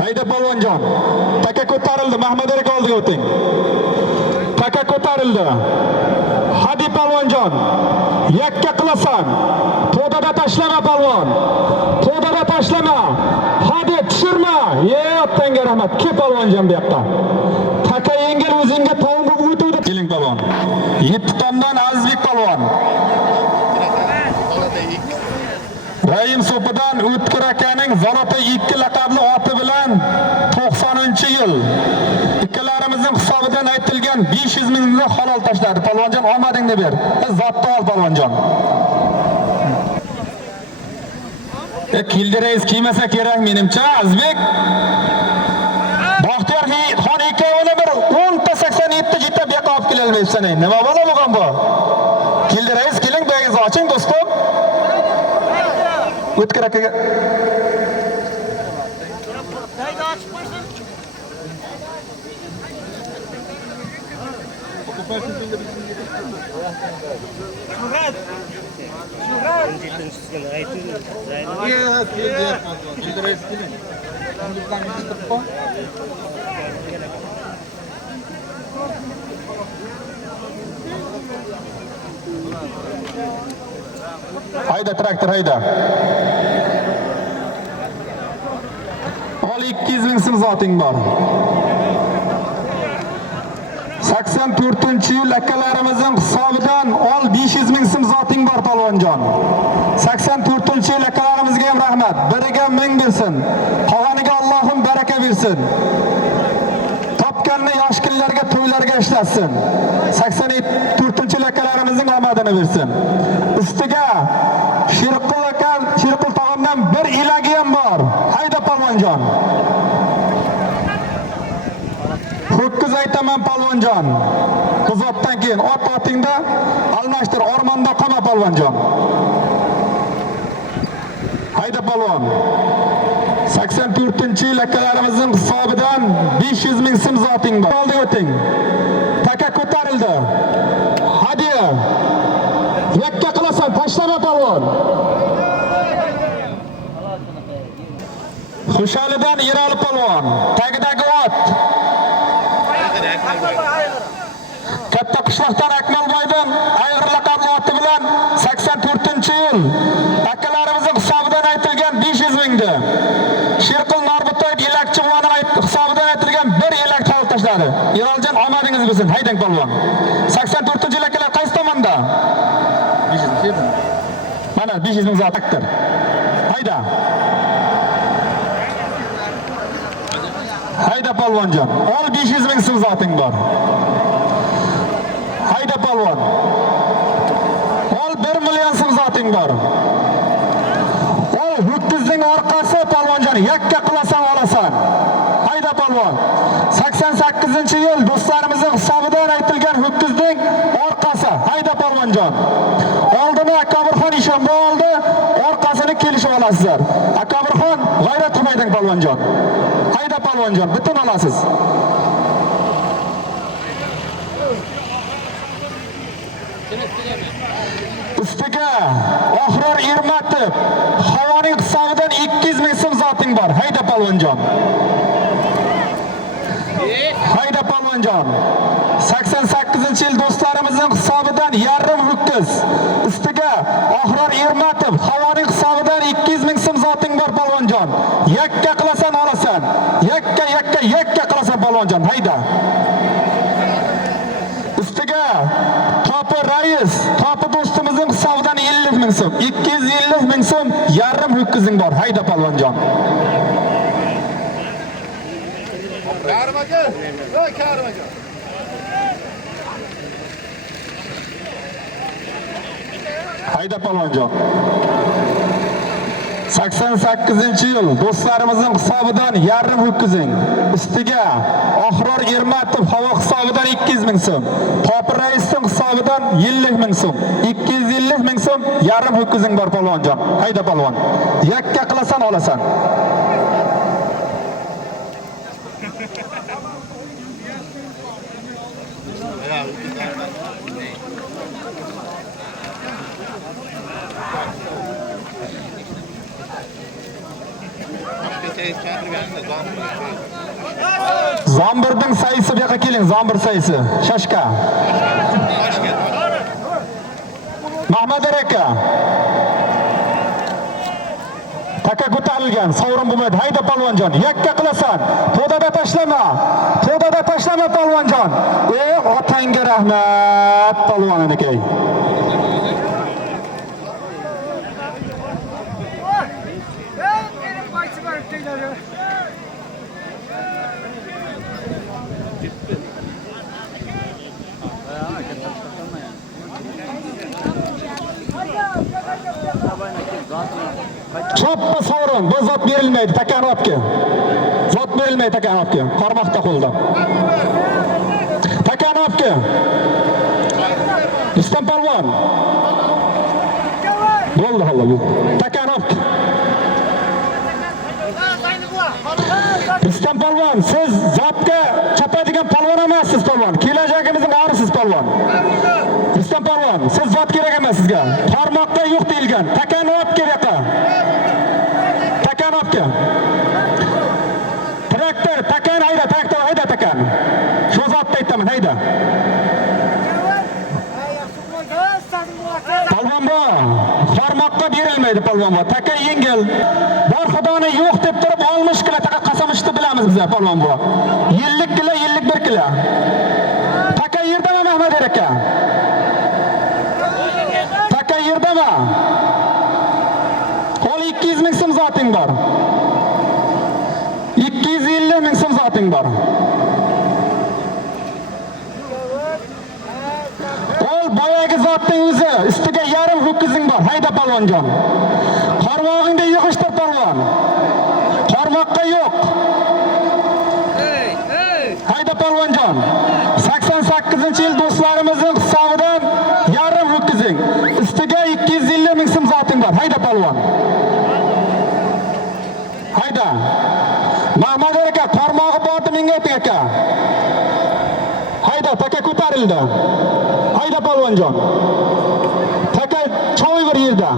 Hayda palvonjon. Taka ko'tarildi. Mahmad aka oldiga o'ting. Taka ko'tarildi. Hadi palvonjon. Yakka qilasan. To'dada tashlama palvon. To'dada tashlama. Hadi tushirma. Otanga rahmat. Ke palvonjon bu yoqqa. Taka yengil o'zingga to'g'ri bo'lib o'tdi. Keling palvon. 7 tomdan Azizbek palvon. Rahim so'pidan O'tkir akaning Zolota 2 laqabli oti bilan 90-yil ikkalarimizning hisobidan aytilgan 500 mingni halol tashladi. Palvonjon omadingni ber. Zotni ol palvonjon. Kildi reis kiymasa kerak menimcha Azizbek. Baxtiyor xon ikkovini bir 10 ta 87 jita bu yoqqa olib kelolmaysan. Nima bo'la bo'lgan bu? Kildi reis, keling bayingizni oching do'stim. O'tkir akaga. Hayda traktor hayda. Ol 200 ming so'm zoting bor. 84-yil akalarimizning hisobidan ol 500 ming so'm zoting bor polvonjon. 84-yil akalarimizga ham rahmat. Biriga 1000 bersin. Qolganiga Allohim baraka bersin. Topganni yoshkinlarga, to'ylarga ishlatsin. 84-yil akalarimizning omadini bersin. Ustiga Shirqul tog'amdan bir ilagi ham bor. Hayda polvonjon. Ho'kiz aytaman polvonjon. Qizotdan keyin otingda almashtir, o'rmonda qolma polvonjon. Hayda polvon. 84-yil akalarimizning hisobidan 500 ming so'm zoting bor. Oldi o'ting. Taka ko'tarildi. Hadiya. Yakka qilasan, tashlama polvon. Xushalidan Erali polvon. Tagidagi ot. Katta qishloqdan Akmalboydan Ayg'ir laqabli oti bilan 84-yil akalarimizning hisobidan aytilgan 500 mingdi. Shirqul Norbitoy ilakchi buvani hisobidan aytilgan 1 ilak olib tashladi. Eroljon omadingiz bo'lsin. Haydang polvon. 84-yil akalar qaysi tomonda? 500 ming. Mana 500 ming zotakdir. Hayda. Hayda polvonjon. Ol 500 ming so'm zoting bor. Hayda polvon. Ol 1 million so'm zoting bor. Ol ho'kizning orqasi polvonjon. Yakka qilasan olasan. Hayda polvon. 88-yil do'stlarimizning hisobidan aytilgan ho'kizning orqasi. Hayda polvonjon. Oldini Akobirxon Ishonbo oldi, orqasini kelishib olasizlar. Akobirxon g'ayrat qilmayding polvonjon. Hayda polvonjon, butun olasiz. Ustiga Oxiror Ermatov havoning hisobidan 200 ming so'm zoting bor. Hayda polvonjon. Hayda polvonjon. 88-yil do'stlarimizning hisobidan yarim ho'kiz. Ustiga Oxiror Ermatov havoning hisobidan 200 ming so'm zoting bor polvonjon. Yakka qilasan olasan. Yakka qilasan polvonjon. Hayda. Ustiga Topi rais, Topi do'stimizning hisobidan 50 ming so'm, 250 ming so'm yarim ho'kizing bor. Hayda polvonjon. Karmaga. Voy karmaga. Hayda polvonjon. 88-yil do'stlarimizning hisobidan yarim ho'kizing. Ustiga Oxiror Ermatov havo hisobidan 200 ming so'm. Topi raisning hisobidan 50 ming so'm. 250 ming so'm yarim ho'kizing bor polvonjon. Hayda polvon. Yakka qilasan olasan. Zombirning sayisi bu yoqqa keling, zombir sayisi. Shashka. Mahmad aka. Taka ko'tarilgan, sovrin bo'lmaydi. Hayda polvonjon, yakka qilasan. To'dada tashlama polvonjon. Otangga rahmat polvon akay. Choppa sovrin, bu zot berilmaydi takani olibga. Zot berilmaydi takani olibga. Qarmoqda qo'lda. Takani olibga. Rustam polvon. Bo'ldi halla bu. Takani olibga. Rustam polvon, siz zotga chopadigan polvon emassiz polvon. Kelajagimizning orisiz polvon. polvon, siz zot kerak emas sizga. Qarmoqda yo'q deyilgan. Takani olib kel yoqqa. Takani olib kel. Traktor, takan hayda, traktor hayda takan. Shu zotni aytaman, hayda. Polvon bu, qarmoqqa berilmaydi polvon bu. Takan yengil. Bor xudoni yo'q deb turib olmish kilo taqa qasamishni bilamiz biz polvon bu. 50 kilo, 51 kilo. Taka yerdami Mahmad aka? Taka yerdami? Ol 200 ming so'm zoting bor. 250 ming so'm zoting bor. Ol boyagi zotning o'zi, ustiga yarim ho'kizing bor. Hayda polvonjon. Qarmog'ingda yig'ishtir polvon. Qarmoqqa yo'q. Hayda polvonjon. 88-yil do'stlarimizning hisobidan yarim ho'kizing, ustiga 250 ming so'm zoting bor. Hayda polvon. Hayda. Mahmud aka, qarmog'i bordi menga ayting aka. Hayda, taka ko'tarildi. Hayda polvonjon. Taka cho'y bir yerda.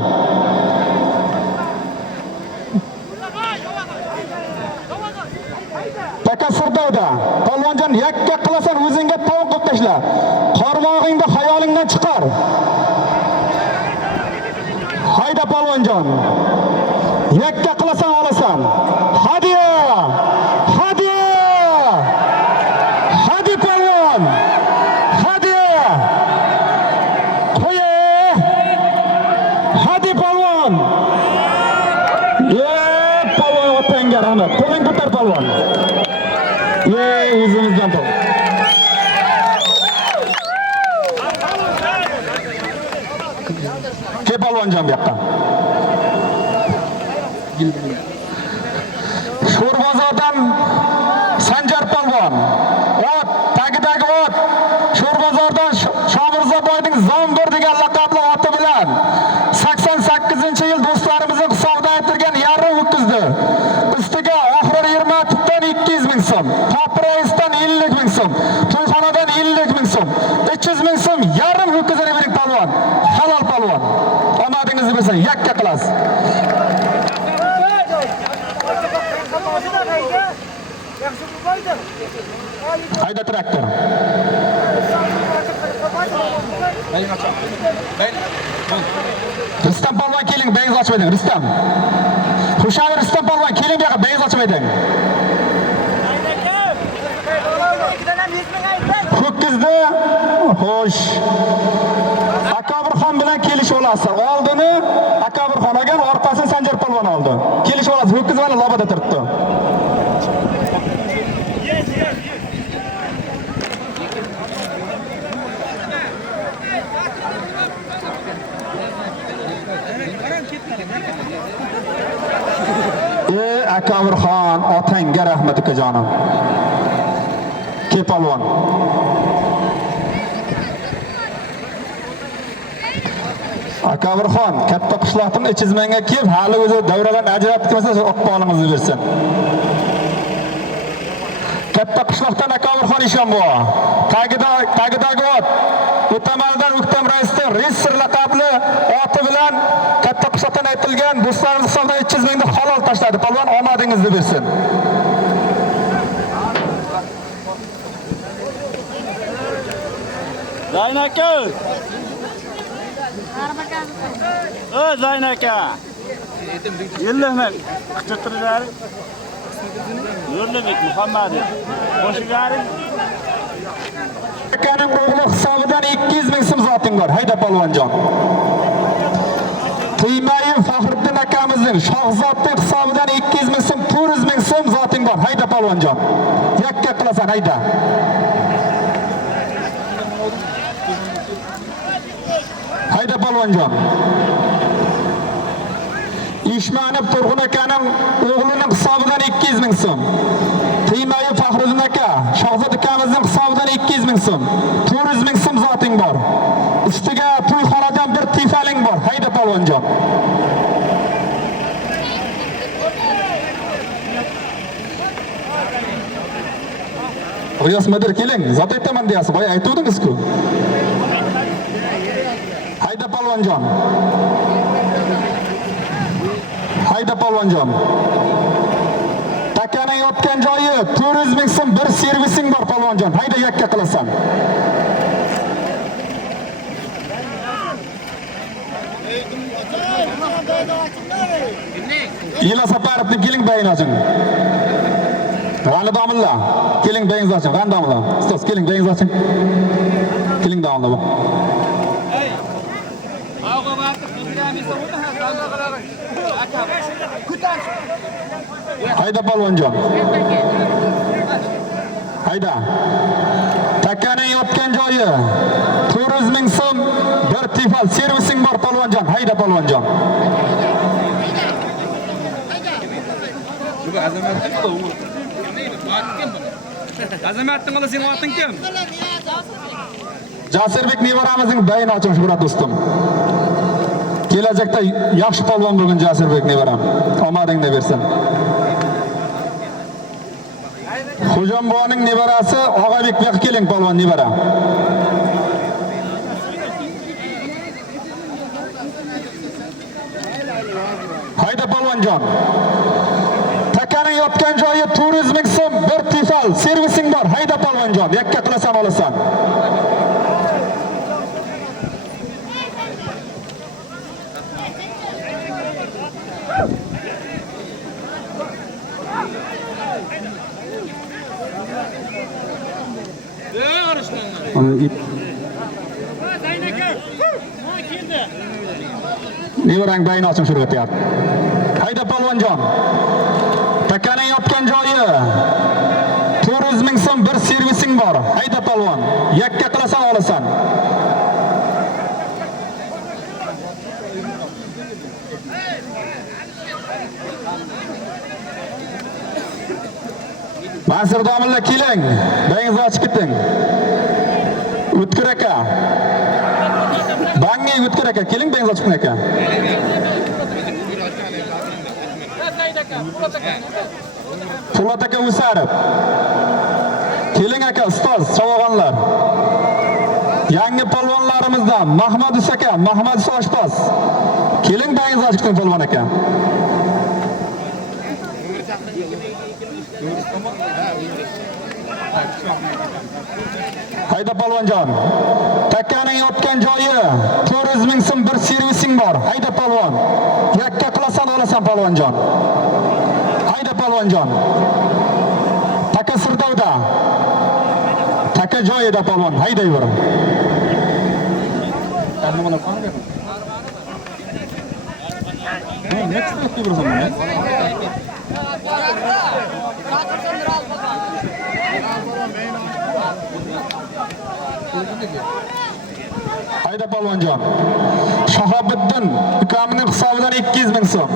Taka sirdoda. Polvonjon yakka qilasan o'zingga tovuq qilib tashla. Qarmog'ingni xayolingdan chiqar. Hayda polvonjon. Yakka qilasan olasan. Hadiya! Hadiya! Hadi polvon! Hadiya! Qo'y! Hadi polvon! Polvon otangga rahmat. Qo'ling ko'tar polvon. O'zimizdan top. Ke polvonjon bu yoqqa. Sho'rbozordan Sanjar polvon. Ot, tagidagi ot. Sho'rbozordan Shomirzaboyning Zombir degan laqabli oti bilan 88-yil do'stlarimizning hisobidan aytilgan yarim ho'kizni. Ustiga oxiri 20 tutdan 200 ming so'm, Topraisdan 50 ming so'm, To'yxonadan 50 ming so'm, 300 ming so'm yarim ho'kizini bering polvon. Halol polvon. Omadingizni bersin, yakka qilasiz. Hayda traktor. Rustam polvon keling, bengiz ochmayding, Rustam. Xushavir Rustam polvon keling bu yoqqa, bengiz ochmayding. Ho'kizni, xo'sh. Akobirxon bilan kelishib olasiz. Oldini Akobirxon olgan, orqasini Sanjar polvon oldi. Kelishib olasiz. Ho'kiz mana lobada turibdi. Akobirxon, otangga rahmat ukajonim. Ke polvon. Akobirxon, katta qishloqdan ichizmanga kelib, hali o'zi davradan ajratib kelsa, oqpolingizni bersin. Katta qishloqdan Akobirxon Ishonboy. Tagidagi ot. O'tamaldan O'ktam raisning Ressir laqabli oti bilan katta qishloqdan aytilgan do'stlarimiz hisobidan 300 mingni halol tashladi. Polvon omadingizni bersin. Zaynaka. Zaynaka. Yillahman. Qıçıtırlar. Yo'lbek Muhammad. Qo'shigaring. Akaning o'g'li hisobidan 200 ming so'm zoting bor. Hayda polvonjon. Tuymayev Faxriddin akamizning Shohzodning hisobidan 200 ming so'm, 400 ming so'm zoting bor. Hayda polvonjon. Yakka qilasan, hayda. Hayda polvonjon. Ishmanib Turg'un akaning o'g'lining hisobidan 200 ming so'm. Tuymayev Faxriddin aka, Shohzod akamizning hisobidan 200 ming so'm, 400 ming so'm zoting bor. Ustiga to'yxonadan bir tifaling bor. Hayda polvonjon. Riyos Madir keling, zot aytaman deyasiz, boya aytuvdingiz-ku. polvonjon. Hayda polvonjon. Takaning yotgan joyi 400 ming so'm bir servising bor polvonjon. Hayda yakka qilasan. Ila Saparovni keling bayini oching. G'ani domilla, keling bayingizni oching. G'ani domilla. Ustoz keling bayingizni oching. Keling domilla bu. Hayda polvonjon. Hayda. Takaning yotgan joyi 400 ming so'm bir tifal servising bor polvonjon. Hayda polvonjon. Azamatning ola sening oting kim? Jasirbek nevaramizning bayini oching Shuhrat do'stim. Kelajakda yaxshi polvon bo'lgan Jasirbek nevaram. Omadingni bersin. Xo'jamboning nevarasi Og'abek yoq keling polvon nevara. Hayda polvonjon. Takaning yotgan joyi 400 ming so'm bir tifal servising bor. Hayda polvonjon, yakka qilasan olasan. Nevarang bayini oching Shuhrat. Hayda polvonjon. Takaning yotgan joyi 400 ming so'm bir servising bor. Hayda polvon, yakka qilasan olasan. Mansur domilla keling, bayingizni ochib keting. O'tkir aka. Bangi O'tkir aka, keling bayingizni ochib keting aka. Po'lat aka O'sarib. Keling aka ustoz, savog'onlar. Yangi polvonlarimizdan Mahmud aka, Mahmud oshpaz. Keling bayingizni ochib keting polvon aka. Hayda polvonjon. Takaning yotgan joyi 400 ming so'm bir servising bor. Hayda polvon. Yakka qilasan olasan polvonjon. Hayda polvonjon. Taka Sirdovda. Taka joyida polvon. Hayda yur. Hayda polvonjon. Shahobiddin ukamning hisobidan 200 ming so'm.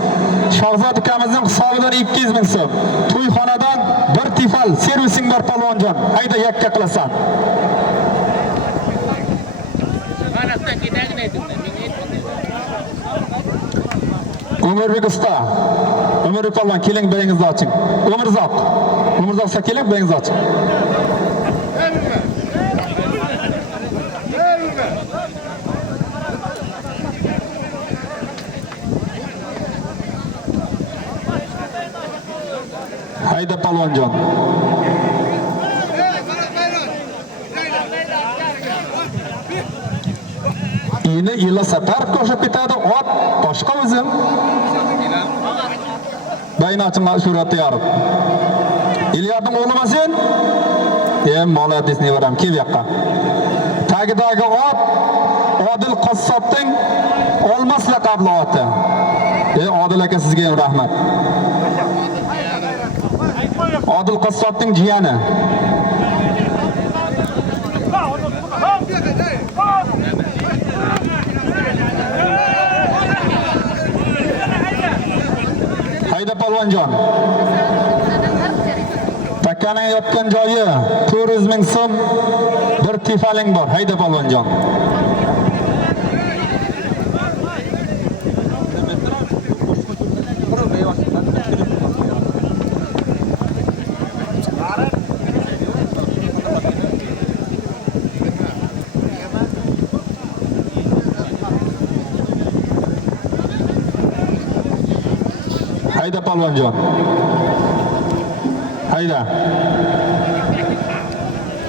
Shahzod ukamizning hisobidan 200 ming so'm. To'yxonadan bir tifal servising bor polvonjon. Hayda yakka qilasan. Umirbek usta. Umirbek polvon keling bayingizni oching. Umrzoq. Umrzoq usta keling bayingizni oching. Hayda polvonjon. Ini ila satar qo'shib ketadi, ot boshqa o'zim. Bayini oching Shuhrat yorib. Ilyodning o'g'limi sen? Molades nevaram, kel yoqqa. Tagidagi ot Odil qassobning olmas laqabli oti. Odil aka sizga ham rahmat. Odil qassobning jiyani. Hayda polvonjon. Takaning yotgan joyi 400 ming so'm bir tifaling bor. Hayda polvonjon. polvonjon. Hayda.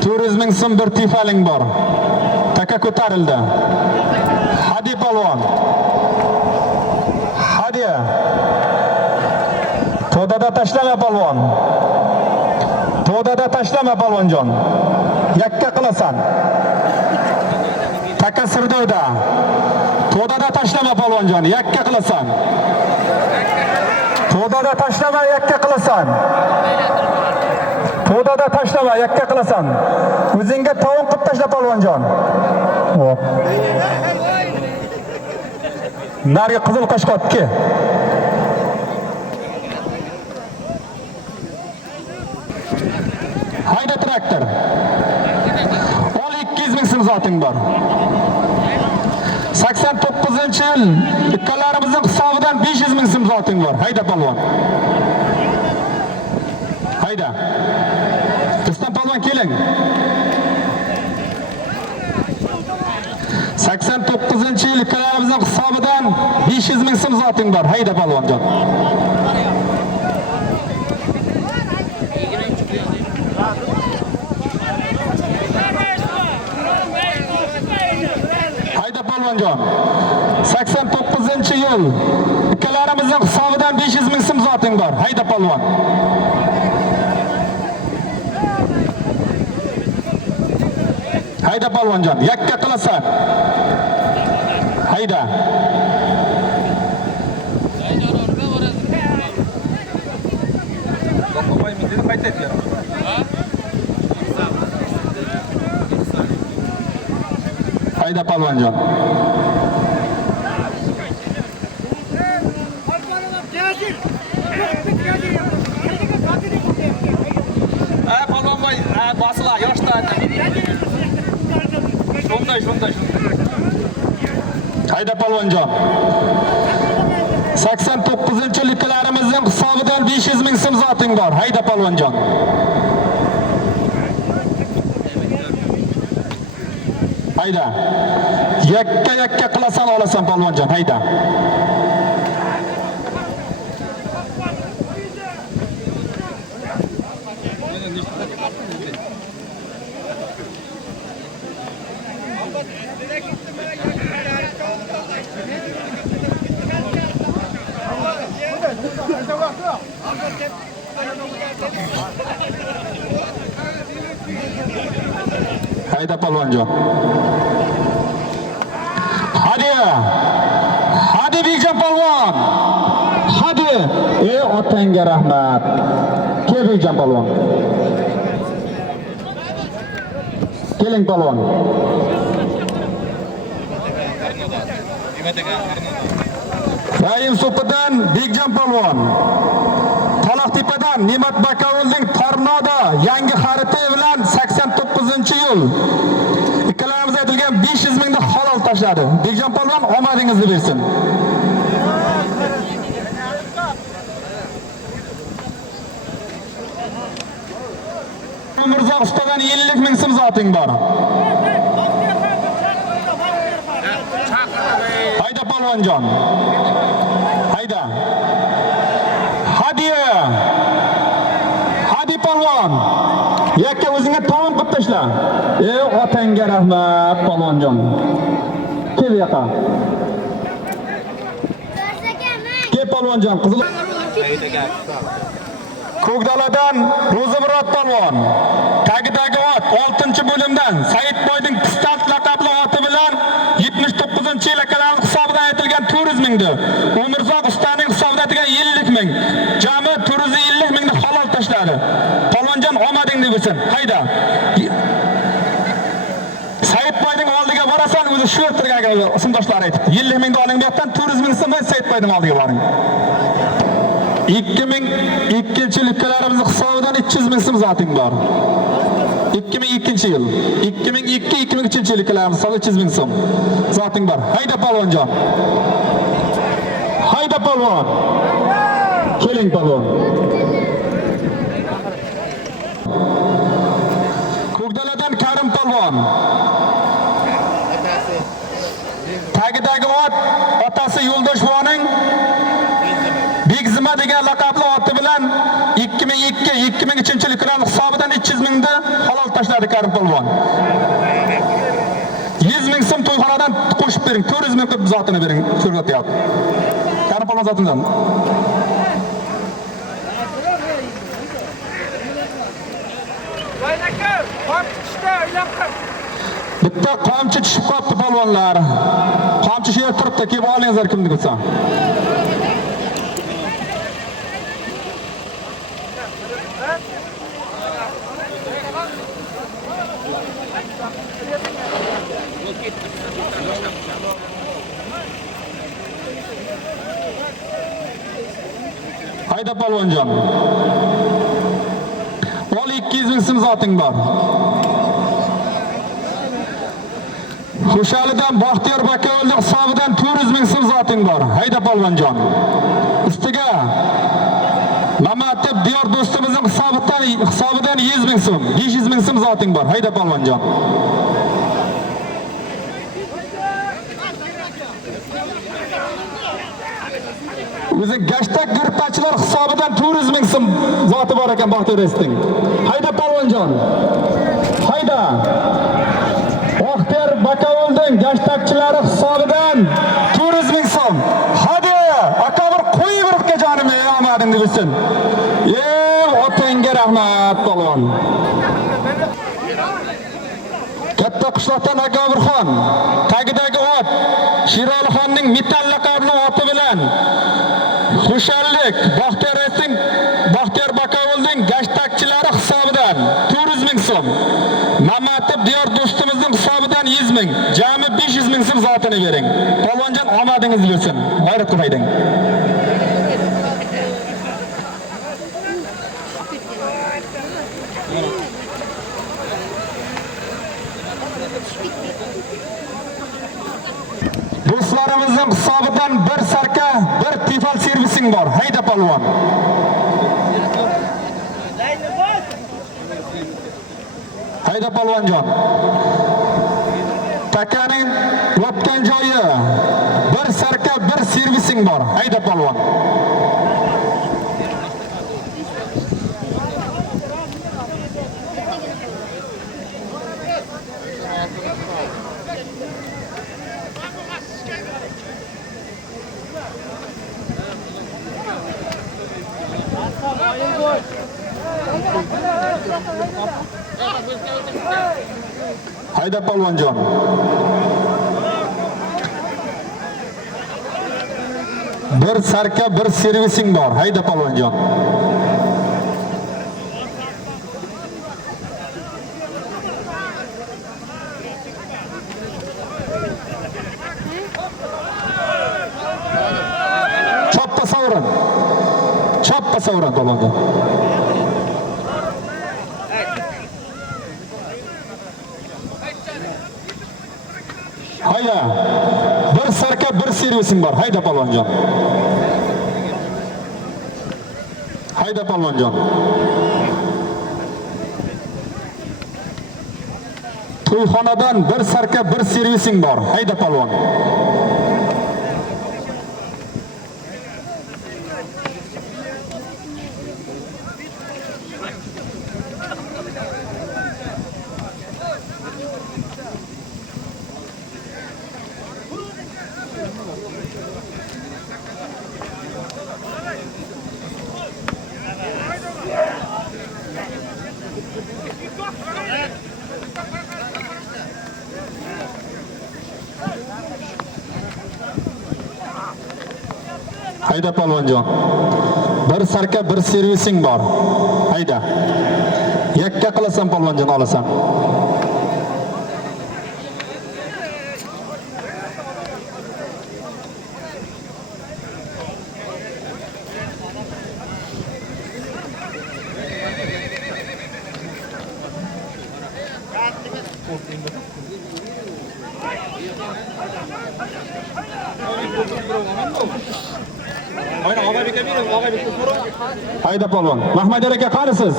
400 ming so'm bir tifaling bor. Taka ko'tarildi. Hadi polvon. Hadi. To'dada tashlama polvon. To'dada tashlama polvonjon. Yakka qilasan. Taka sirdoda. To'dada tashlama polvonjon, yakka qilasan. To'dada tashlama, yakka qilasan. To'dada tashlama, yakka qilasan. O'zingga tovuq qilib tashla polvonjon. Hop. Narga qizil qo'shqotga. Hayda traktor. Ol 200 ming so'm zoting bor. 89-yil ikkalarimizning hisobidan 500 ming so'm zoting bor. Hayda polvon. Hayda. Rustam polvon keling. 89-yil ikkalarimizning hisobidan 500 ming so'm zoting bor. Hayda polvonjon. Hayda polvonjon. 89-yil ikkalarimizning hisobidan 500 ming so'm zoting bor. Hayda polvon. Hayda polvonjon, yakka qilasan. Hayda. Hayda polvonjon. Polvon boy, bosila, yoshlar. Shunday. Hayda polvonjon. 89-yil ikkalarimizning hisobidan 500 ming so'm zoting bor. Hayda polvonjon. Hayda. Yakka qilasan, olasan polvonjon. Hayda. Hayda polvonjon. Hadi Bekjon polvon. Hadi. Otangga rahmat. Kel Bekjon polvon. Keling polvon. Raim So'pidan Bekjon polvon. Taloqtepadan Ne'mat Bakovulning Tornado yangi xariti bilan 89-yil ikkalarimiz aytilgan 500 mingni halol tashladi. Bekjon polvon omadingizni bersin. Mirzo ustadan 50 ming so'm zoting bor. Hayda polvonjon. Hayda. Hadi polvon. Yakka o'zingga tovuq qilib tashla. Otangga rahmat polvonjon. Kel yaqa. Kel polvonjon, qizil. Ko'kdaladan Ro'zimurod polvon. Tagidagi ot 6-bo'limdan Saidboyning Pistat laqabli oti bilan 79-yil akalar hisobidan aytilgan 400 mingdi. Umirzoq ustaning hisobidan aytilgan 50 ming. Jami 450 mingni halol tashladi. Polvonjon omadingni bersin. Hayda. Saidboyning oldiga borasan, o'zi shu turgan ismdoshlar aytibdi. 50 mingni oling bu yoqdan 400 ming so'm Saidboyning oldiga boring. 2002-yil ikkalarimizning hisobidan 300 ming so'm zoting bor. 2002-yil. 2002-2003-yil ikkalarimiz hisobidan 300 ming so'm zoting bor. Hayda polvonjon. Hayda polvon. Keling polvon. Ko'kdaladan Karim polvon. Tagidagi ot otasi Yo'ldoshvoning Begzima degan laqab 2002-2003-yillar hisobidan 300 mingni halol tashladi Karim polvon. 100 ming so'm to'yxonadan qo'shib bering, 400 ming qilib zotini bering, ko'rgatyapti. Karim polvon zotidan. Bitta qamchi tushib qolibdi polvonlar. Qamchi shu yerda turibdi, kelib olingizlar kimni bo'lsa. Hayda polvonjon. Ol 200 ming so'm zoting bor. Xushalidan Baxtiyor Bakao'lning hisobidan 400 ming so'm zoting bor. Hayda polvonjon. Ustiga Mamatov Diyor do'stimizning hisobidan 100 ming so'm, 500 ming so'm zoting bor. Hayda polvonjon. O'zi gashtak gruppachilar hisobidan 400 ming so'm zoti bor ekan Baxtiyor Resting. Hayda polvonjon. Hayda. Baxtiyor Bakao'lning gashtakchilari hisobidan 400 ming so'm. Hadi, aka bir qo'yib birga jonim, omadingni bilsin. Otangga rahmat polvon. Katta qishloqdan aka Obirxon, tagidagi ot Shirolxonning metall laqabli oti bilan Xushallik Baxtiyor Resting Baxtiyor Bakao'lning gashtakchilari hisobidan 400 ming so'm. Mamatov Diyor do'stimizning hisobidan 100 ming, jami 500 ming so'm zotini bering. Polvonjon omadingiz bo'lsin. G'ayrat qilmaydi. Do'stlarimizning hisobidan bir sarka, bir tifal servising bor. Hayda polvon. Hayda polvonjon. Takaning yotgan joyi, bir sarka, bir servising bor. Hayda polvon. Hayda polvonjon. Bir sarka, bir servising bor. Hayda polvonjon. Choppa savrin. Choppa savrin polvonjon. Hayda. Bir sarka, bir servising bor. Hayda polvonjon. Hayda polvonjon. To'yxonadan bir sarka, bir servising bor. Hayda polvon. Hayda polvonjon. Bir sarka, bir servising bor. Hayda. Yakka qilasan polvonjon, olasan. Hayda polvon. Mahmad aka qarisiz?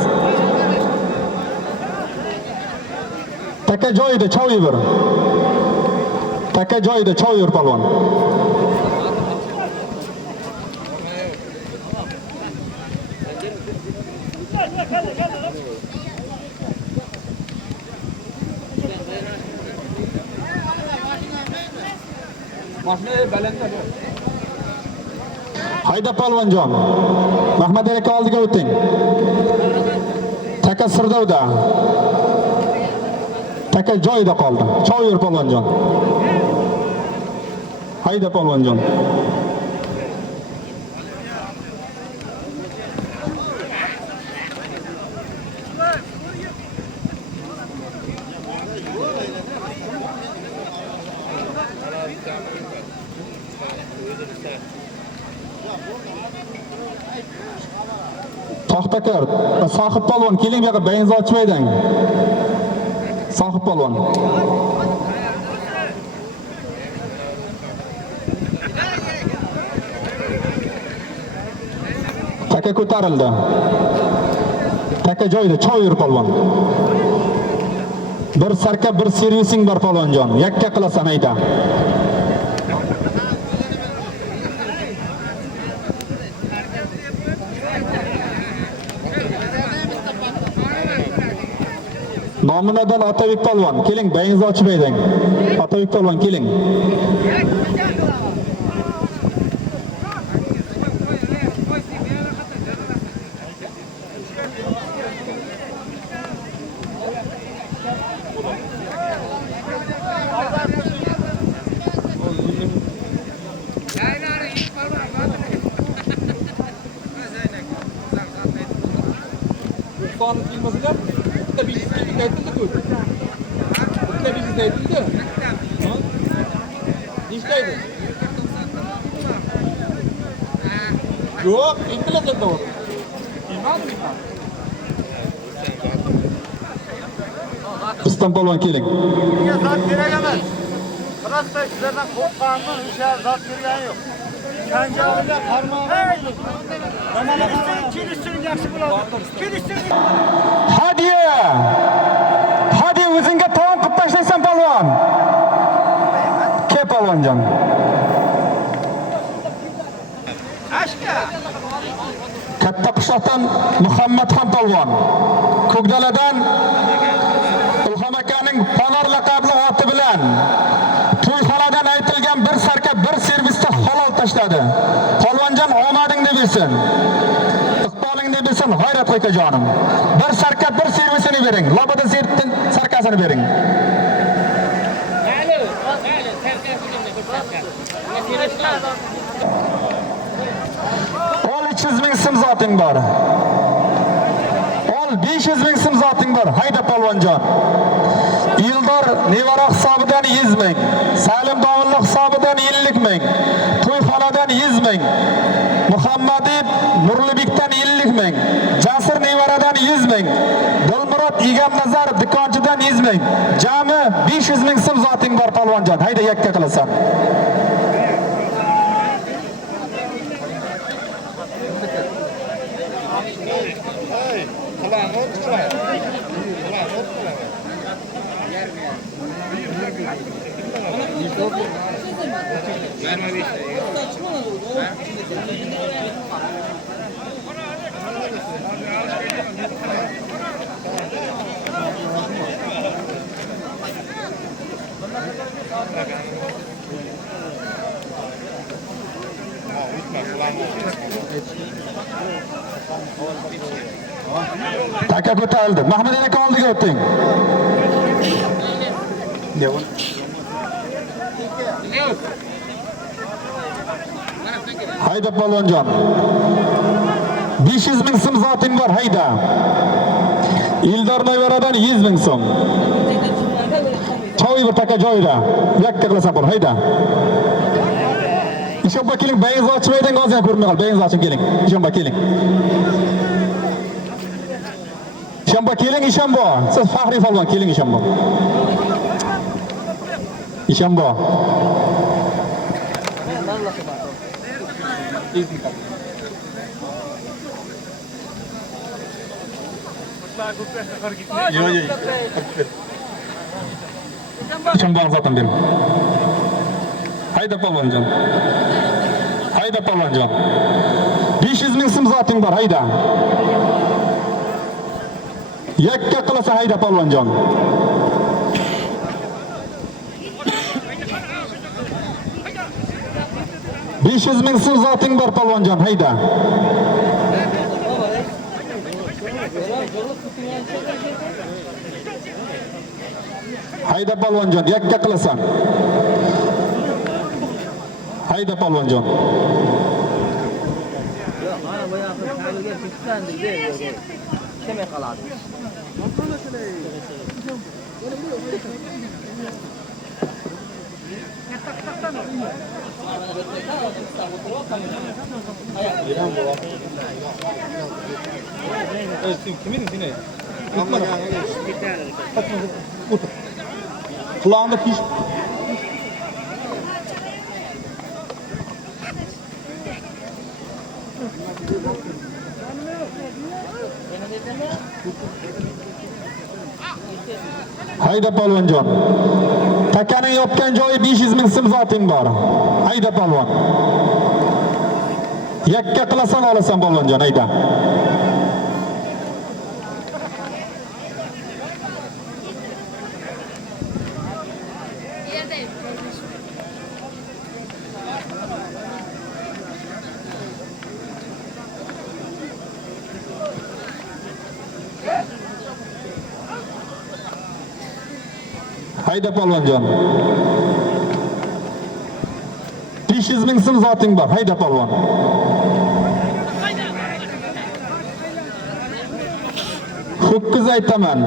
Taka joyida choy yur. Taka joyida choy yur polvon. Mashina balandda. Hayda polvonjon. Mahmad aka oldiga o'ting. Taka Sirdovda. Taka joyida qoldi. Choyur polvonjon. Hayda polvonjon. Toxtakor, Sohib polvon, keling bu yoqqa benzo ochmayding. Sohib polvon. Taka ko'tarildi. Taka joyida, choyur polvon. Bir sarka, bir servising bor polvonjon. Yakka qilasan ayda. Nominadan Otabek polvon, keling benzo ochmayding. Otabek polvon, keling. Son filmasiga bitta biznesga aytildi-ku. Bitta biznesga aytildi. Nechta? Yo'q, intiladi to'g'ri. Bilmadim. Rustam polvon, keling. Zot kerak emas. Rostda sizlardan qo'rqqanmi, o'sha zot bergani yo'q. Kanjog'iga qarmog'i. Kelishsin yaxshi bo'ladi. Kelishsin. Hadiya! Hadiya o'zingga taom qilib tashlaysan polvon. Ke polvonjon. Katta qishloqdan Muhammad ham polvon. Ko'kdaladan Ilhom akaning Ponor laqabli oti bilan to'yxonadan aytilgan bir sarka bir servisda halol tashladi. Polvonjon omading deb bilsin. Iqboling deb bilsin, g'ayrat qo'ykajonim. Bir sarka bir servisini bering. Lobada sarkasini bering. Ol 300 ming sim zoting bor. Ol 500 ming sim zoting bor. Hayda polvonjon. Ildor nevara hisobidan 100 ming. Salim Dovulli hisobidan 50 ming. To'yxonadan 100 ming. Muhammadiy Nurlibekdan 50 ming. Jasur nevaradan 100 ming. Dilmurod Egamnazar Dikonchidan 100 ming. Jami 500 ming sim zoting bor polvonjon. Hayda yakka qilasan. Taka ko'tarildi. Mahmad aka oldiga o'ting. Hayda polvonjon. 500 ming so'm zoting bor, hayda. Ildor nevaradan 100 ming so'm. Choy bir taka joyida. Yakka qilasan bor, hayda. İşamba keling, benzo ochmayding, hozir ko'rmay qol. Benzo oching keling. İşamba keling. İşamba keling, İşamba. Siz faxriy polvon, keling İşamba. İşamba. İşamba zaten benim. Hayda polvonjon. Hayda polvonjon. 500 ming so'm zoting bor, hayda. Yakka qilasa hayda polvonjon. 500 ming so'm zoting bor polvonjon, hayda. Hayda polvonjon, yakka qilasan. Hayda polvonjon. Mana bu yoqda tabiga chiqqan dedi. Kemay qoladi. Qulog'imda kish. Hayda polvonjon. Takaning yopgan joyi 500 ming so'm zoting bor. Hayda polvon. Yakka qilasan olasan polvonjon, hayda. Hayda polvonjon. 500 ming so'm zoting bor. Hayda polvon. Ho'kiz aytaman.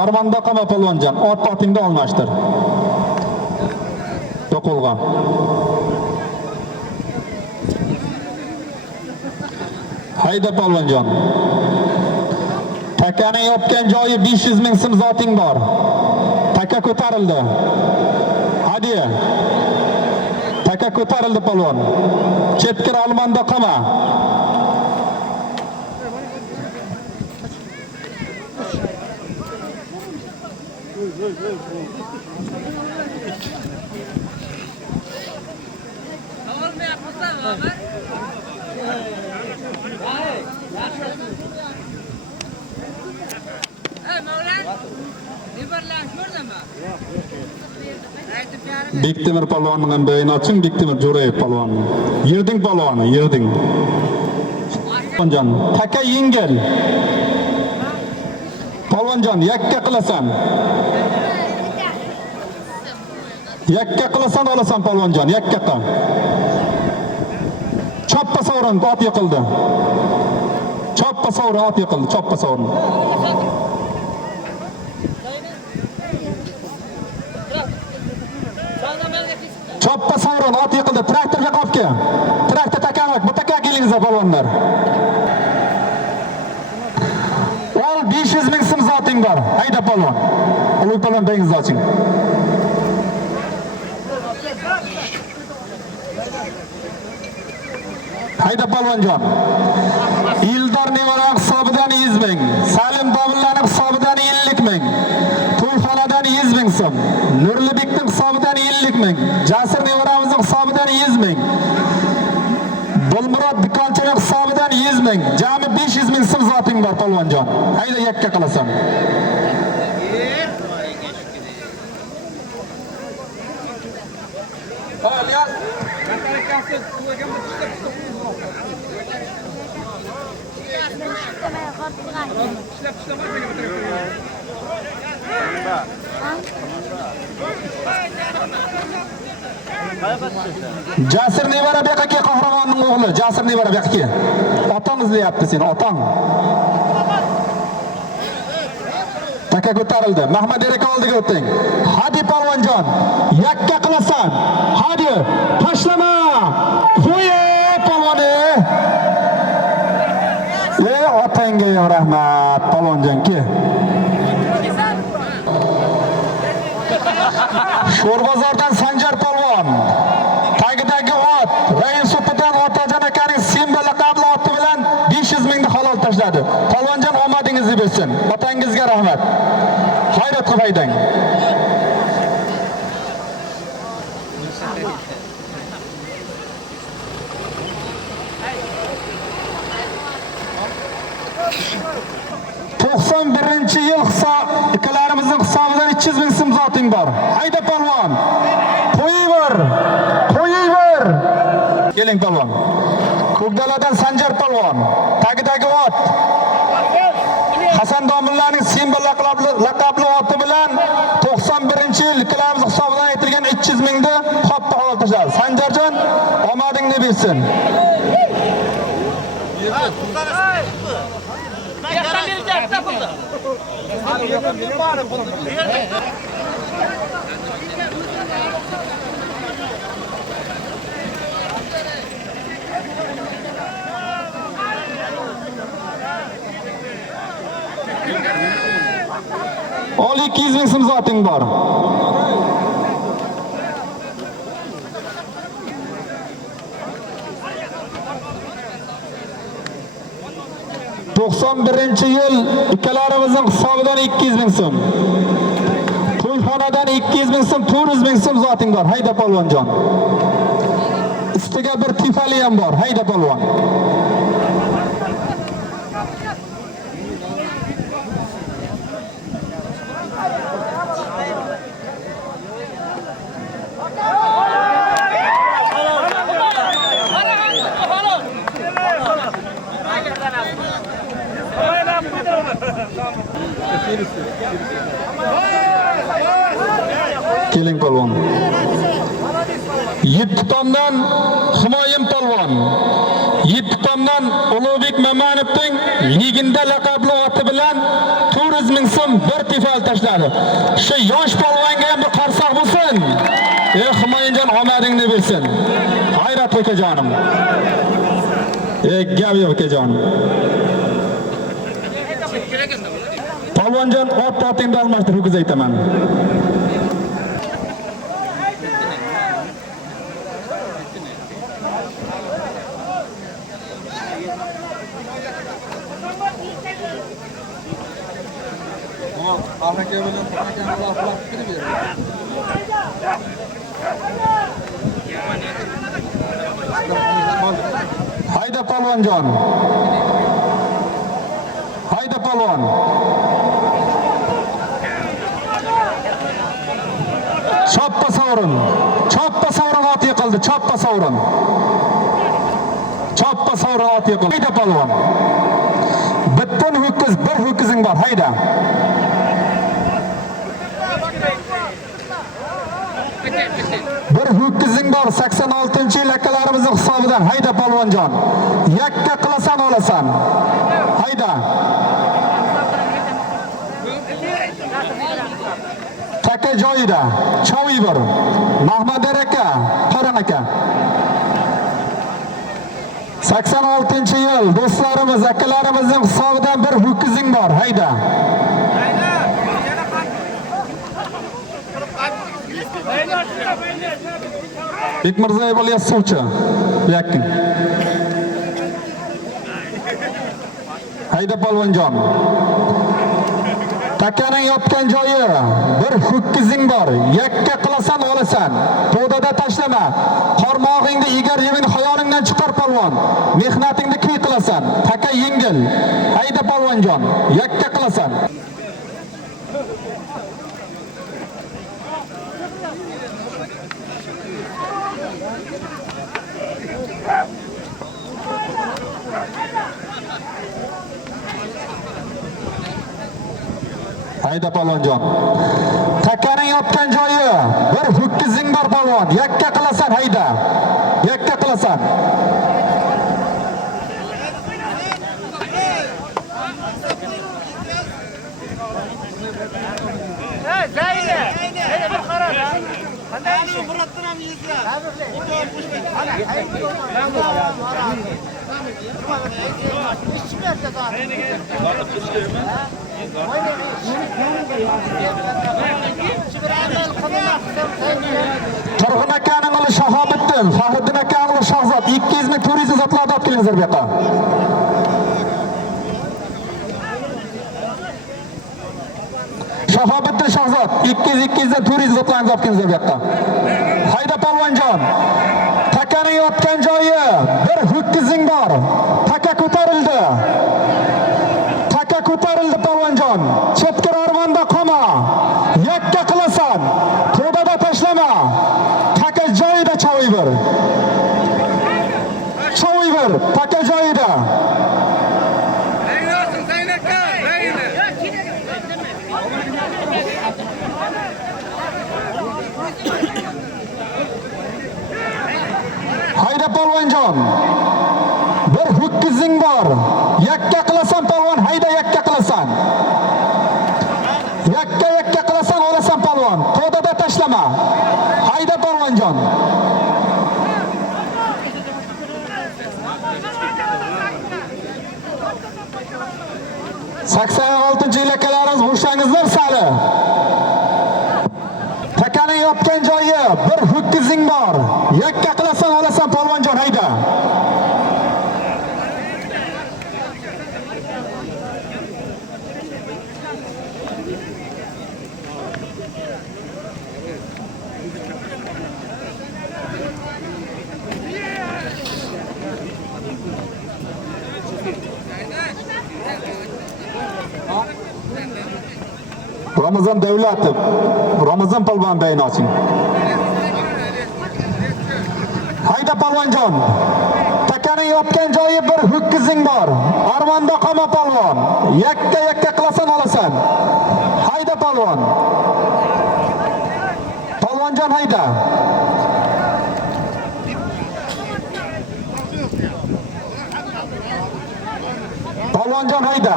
Armonda qolma polvonjon. Ot-otingda olmashtir. To'qilg'on. Hayda polvonjon. Takaning yopgan joyi 500 ming so'm zoting bor. Taka ko'tarildi. Hadi. Taka ko'tarildi polvon. Chetkir olmonda qolma. Bektemir polvonning bo'yini oching, Bektemir Jo'rayev polvon. Yerding polvoni, yerding. Polvonjon, taka yengil. Polvonjon, yakka qilasan. Yakka qilasan olasan polvonjon, yakka qil. Choppa sovrin ot yiqildi. Choppa sovrin ot yiqildi, choppa sovrin. Choppa sovrin ot yiqildi, traktorga qopga. Traktor takamak, bu taka kelingizlar polvonlar. Ol 500 ming so'm zoting bor. Hayda polvon. Ulug' polvon dengizni oching. Hayda polvonjon. Ildor nevara hisobidan 100 ming, Salim Bobillaning hisobidan 50 ming, To'yxonadan 100 ming so'm, Nurlibekning hisobidan 50 ming, Jasir nevaramizning hisobidan 100 ming, Bulmurod Dikonchining hisobidan 100 ming, jami 500 ming so'm zoting bor polvonjon. Hayda yakka qilasan. Jasir nevara bu yoqqa qahramonning o'g'li, Jasir nevara bu yoqqa. Otang izlayapti seni, otang. Taka ko'tarildi. Mahmad Eraka oldiga o'ting. Hadi polvonjon, yakka qilasan. Hadi, tashlama. Qo'y polvoni. Otangga yo rahmat, polvonjon ke. Sho'rbozordan Sanjar polvon. Tagidagi ot, Rais Supidan Otajon akaning Simba laqabli oti bilan 500 mingni halol tashladi. Polvonjon omadingizni bersin. Otangizga rahmat. Xayrat qilib haydang. Birinchi yil ikalarimizning hisobidan 300 ming so'm zoting bor. Hayda polvon. Qo'yib ber. Keling palvon. Ko'kdaladan Sanjar palvon. Tagidagi ot. Hasan Domillarning simbol laqabli oti bilan 91-yil klub hisobidan aytilgan 300 mingni qoppa havoga tashladi. Sanjarjon, omadingni bersin. Ol 200 ming so'm zoting bor. ...91-yil ikkalarimizning hisobidan 200 ming so'm. To'yxonadan 200 ming so'm, 400 ming so'm zoting bor. Hayda polvonjon. Ustiga bir tifali ham bor. Hayda polvon. Keling polvon. 7 tomdan Humoyim polvon. 7 tomdan Ulug'bek Mamanovning liginda laqabli oti bilan 400 ming so'm bir tifal tashladi. Shu yosh polvonga ham bir qarsoq bo'lsin. Humoyimjon, omadingni bersin. G'ayrat akajonim. Gap yo'q akajonim. Polvonjon, otingni almashtir, ho'kiz aytaman. Ahaka bilan hakamlar farq qilib beradi. Hayda polvonjon. Hayda polvon. Choppa sovrin. Choppa sovrin ot yiqildi. Choppa sovrin. Choppa sovrin ot yiqildi. Hayda polvon. Bitta ho'kiz, bir ho'kizing bor. Hayda. Bir ho'kizing bor 86-yil akalarimizning hisobidan. Hayda polvonjon. Yakka qilasan olasan. Hayda. Taka joyida. Choviy bor. Mahmadar aka, Qoran aka. 86-yil do'stlarimiz, akalarimizning hisobidan bir ho'kizing bor. Hayda. Bekmirzayev Ilyos suvchi. Yakin. Hayda polvonjon. Takaning yotgan joyi bir ho'kizing bor. Yakka qilasan olasan. To'dada tashlama. Qarmog'ingni egar yeming xayolingdan chiqar polvon. Mehnatingni kuy qilasan. Taka yengil. Hayda polvonjon. Yakka qilasan. Hayda polvonjon. Takaning yotgan joyi bir ho'kizing bor polvon. Yakka qilasan, hayda. Yakka qilasan. Zayda. Hayda bir qara. Qanday ish? Muratdan ham yezlar. Turg'un akaning o'g'li Shahobiddin, Faxriddin akaning o'g'li Shahzod 200 ming 400 zotlarni olib kelingizlar bu yoqqa. Shahobiddin Shahzod 200 dan 400 zotlarni olib kelingizlar bu yoqqa. Hayda polvonjon. Takaning yotgan joyi bir ho'kizing bor. Taka ko'tarildi. Taka ko'tarildi polvonjon. Chetkir armonda qolma. Yakka qilasan. To'dada tashlama. Taka joyida choviy bir. polvonjon. Bir ho'kizing bor. Yakka qilasan polvon, hayda yakka qilasan. Yakka qilasan olasan polvon. To'dada tashlama. Hayda polvonjon. Sakson oltinchi yilakalarimiz bo'shangizlar sari. Takaning yotgan joyi bir ho'kizing bor. Yakka qilasan olasan polvonjon hayda. Ramazan Davlatov, Ramazan polvon bayini oching. Hayda polvonjon. Takaning yotgan joyi bir ho'kizing bor. Armonda qolma polvon. Yakka qilasan olasan. Hayda polvon. Polvonjon hayda. Polvonjon hayda.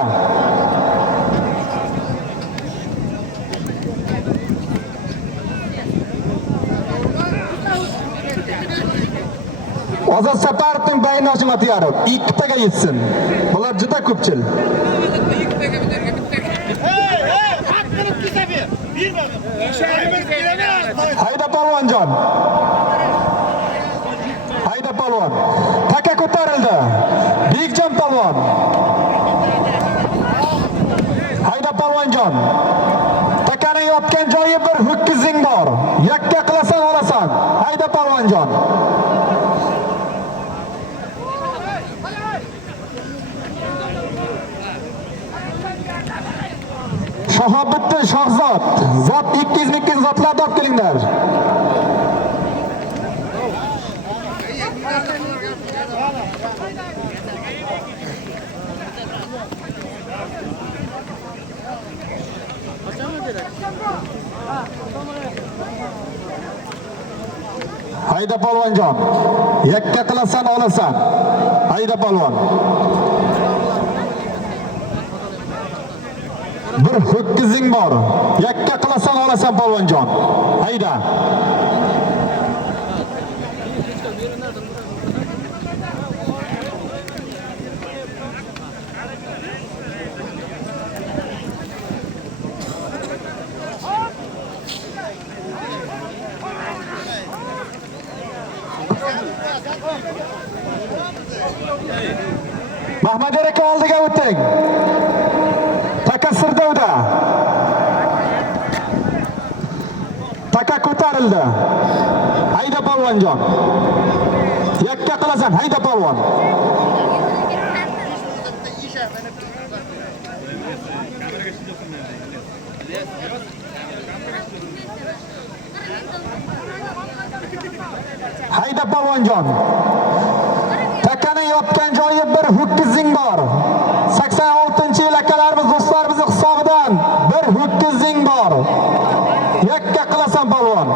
Ozod Saparovning bayini oching otiyarib. Ikkitaga yetsin. Bular juda ko'pchil. Hayda polvonjon. Hayda polvon. Taka ko'tarildi. Bekjon polvon. Hayda polvonjon. Takaning yotgan joyi bir ho'kizing bor. Yakka qilasan olasan. Hayda polvonjon. Shahobiddin Shohzod, zot 200 zotlarni olib kelinglar. Hayda polvonjon. Yakka qilasan olasan. Hayda polvon. Bir ho'kizing bor. Yakka qilasan olasan polvonjon. Hayda. Mahmajer aka oldiga o'ting. Taka Sirdovda. Taka ko'tarildi. Hayda polvonjon. Yakka qilasan, hayda polvon. Hayda polvonjon. Takaning yotgan joyi bir ho'kizing bor. 86-yil akalarimiz do'stlarimiz hisobidan bir ho'kizing bor. Yakka qilasan polvon.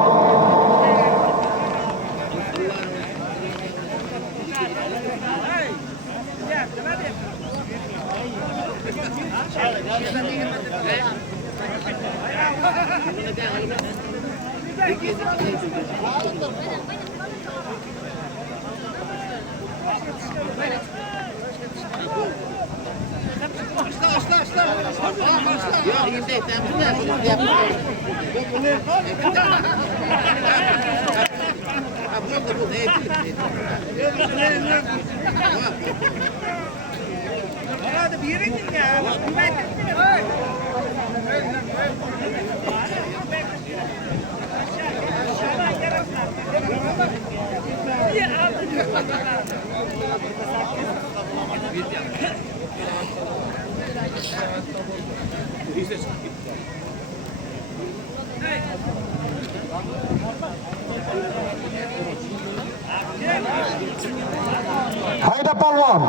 Hayda polvon.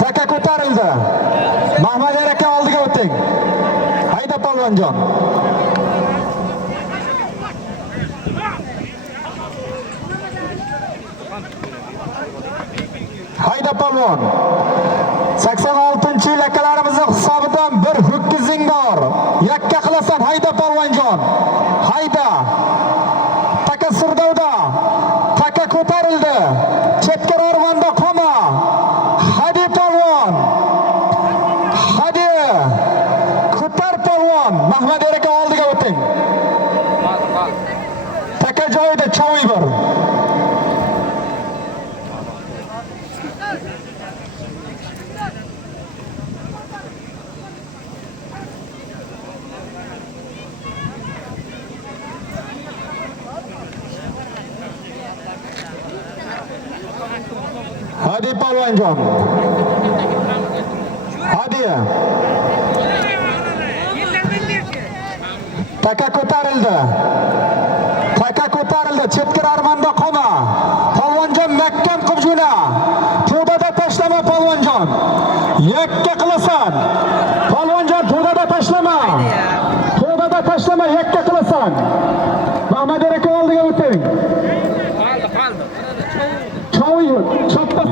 Taka ko'tarildi. Mahmajer aka oldiga o'ting. Hayda polvonjon. Hayda polvon. 86-yil akalarimizning hisobidan bir ho'kizing bor. Yakka qilasan hayda polvonjon. Hayda. Taka Sirdovda. Taka ko'tarildi. Chetga ormonda qolma. Hadi polvon. Hadi. Ko'tar polvon. Mahmad aka oldiga o'ting. Taka joyida cho'y bor. Hadi polvonjon. Hadi. Taka ko'tarildi. Taka ko'tarildi. Chetga armonda qolma. Polvonjon mahkam qubjuna. To'dada tashlama polvonjon. Yakka qilasan. Polvonjon to'dada tashlama. To'dada tashlama, yakka qilasan. Mahmad aka oldiga o'ting. Choppa.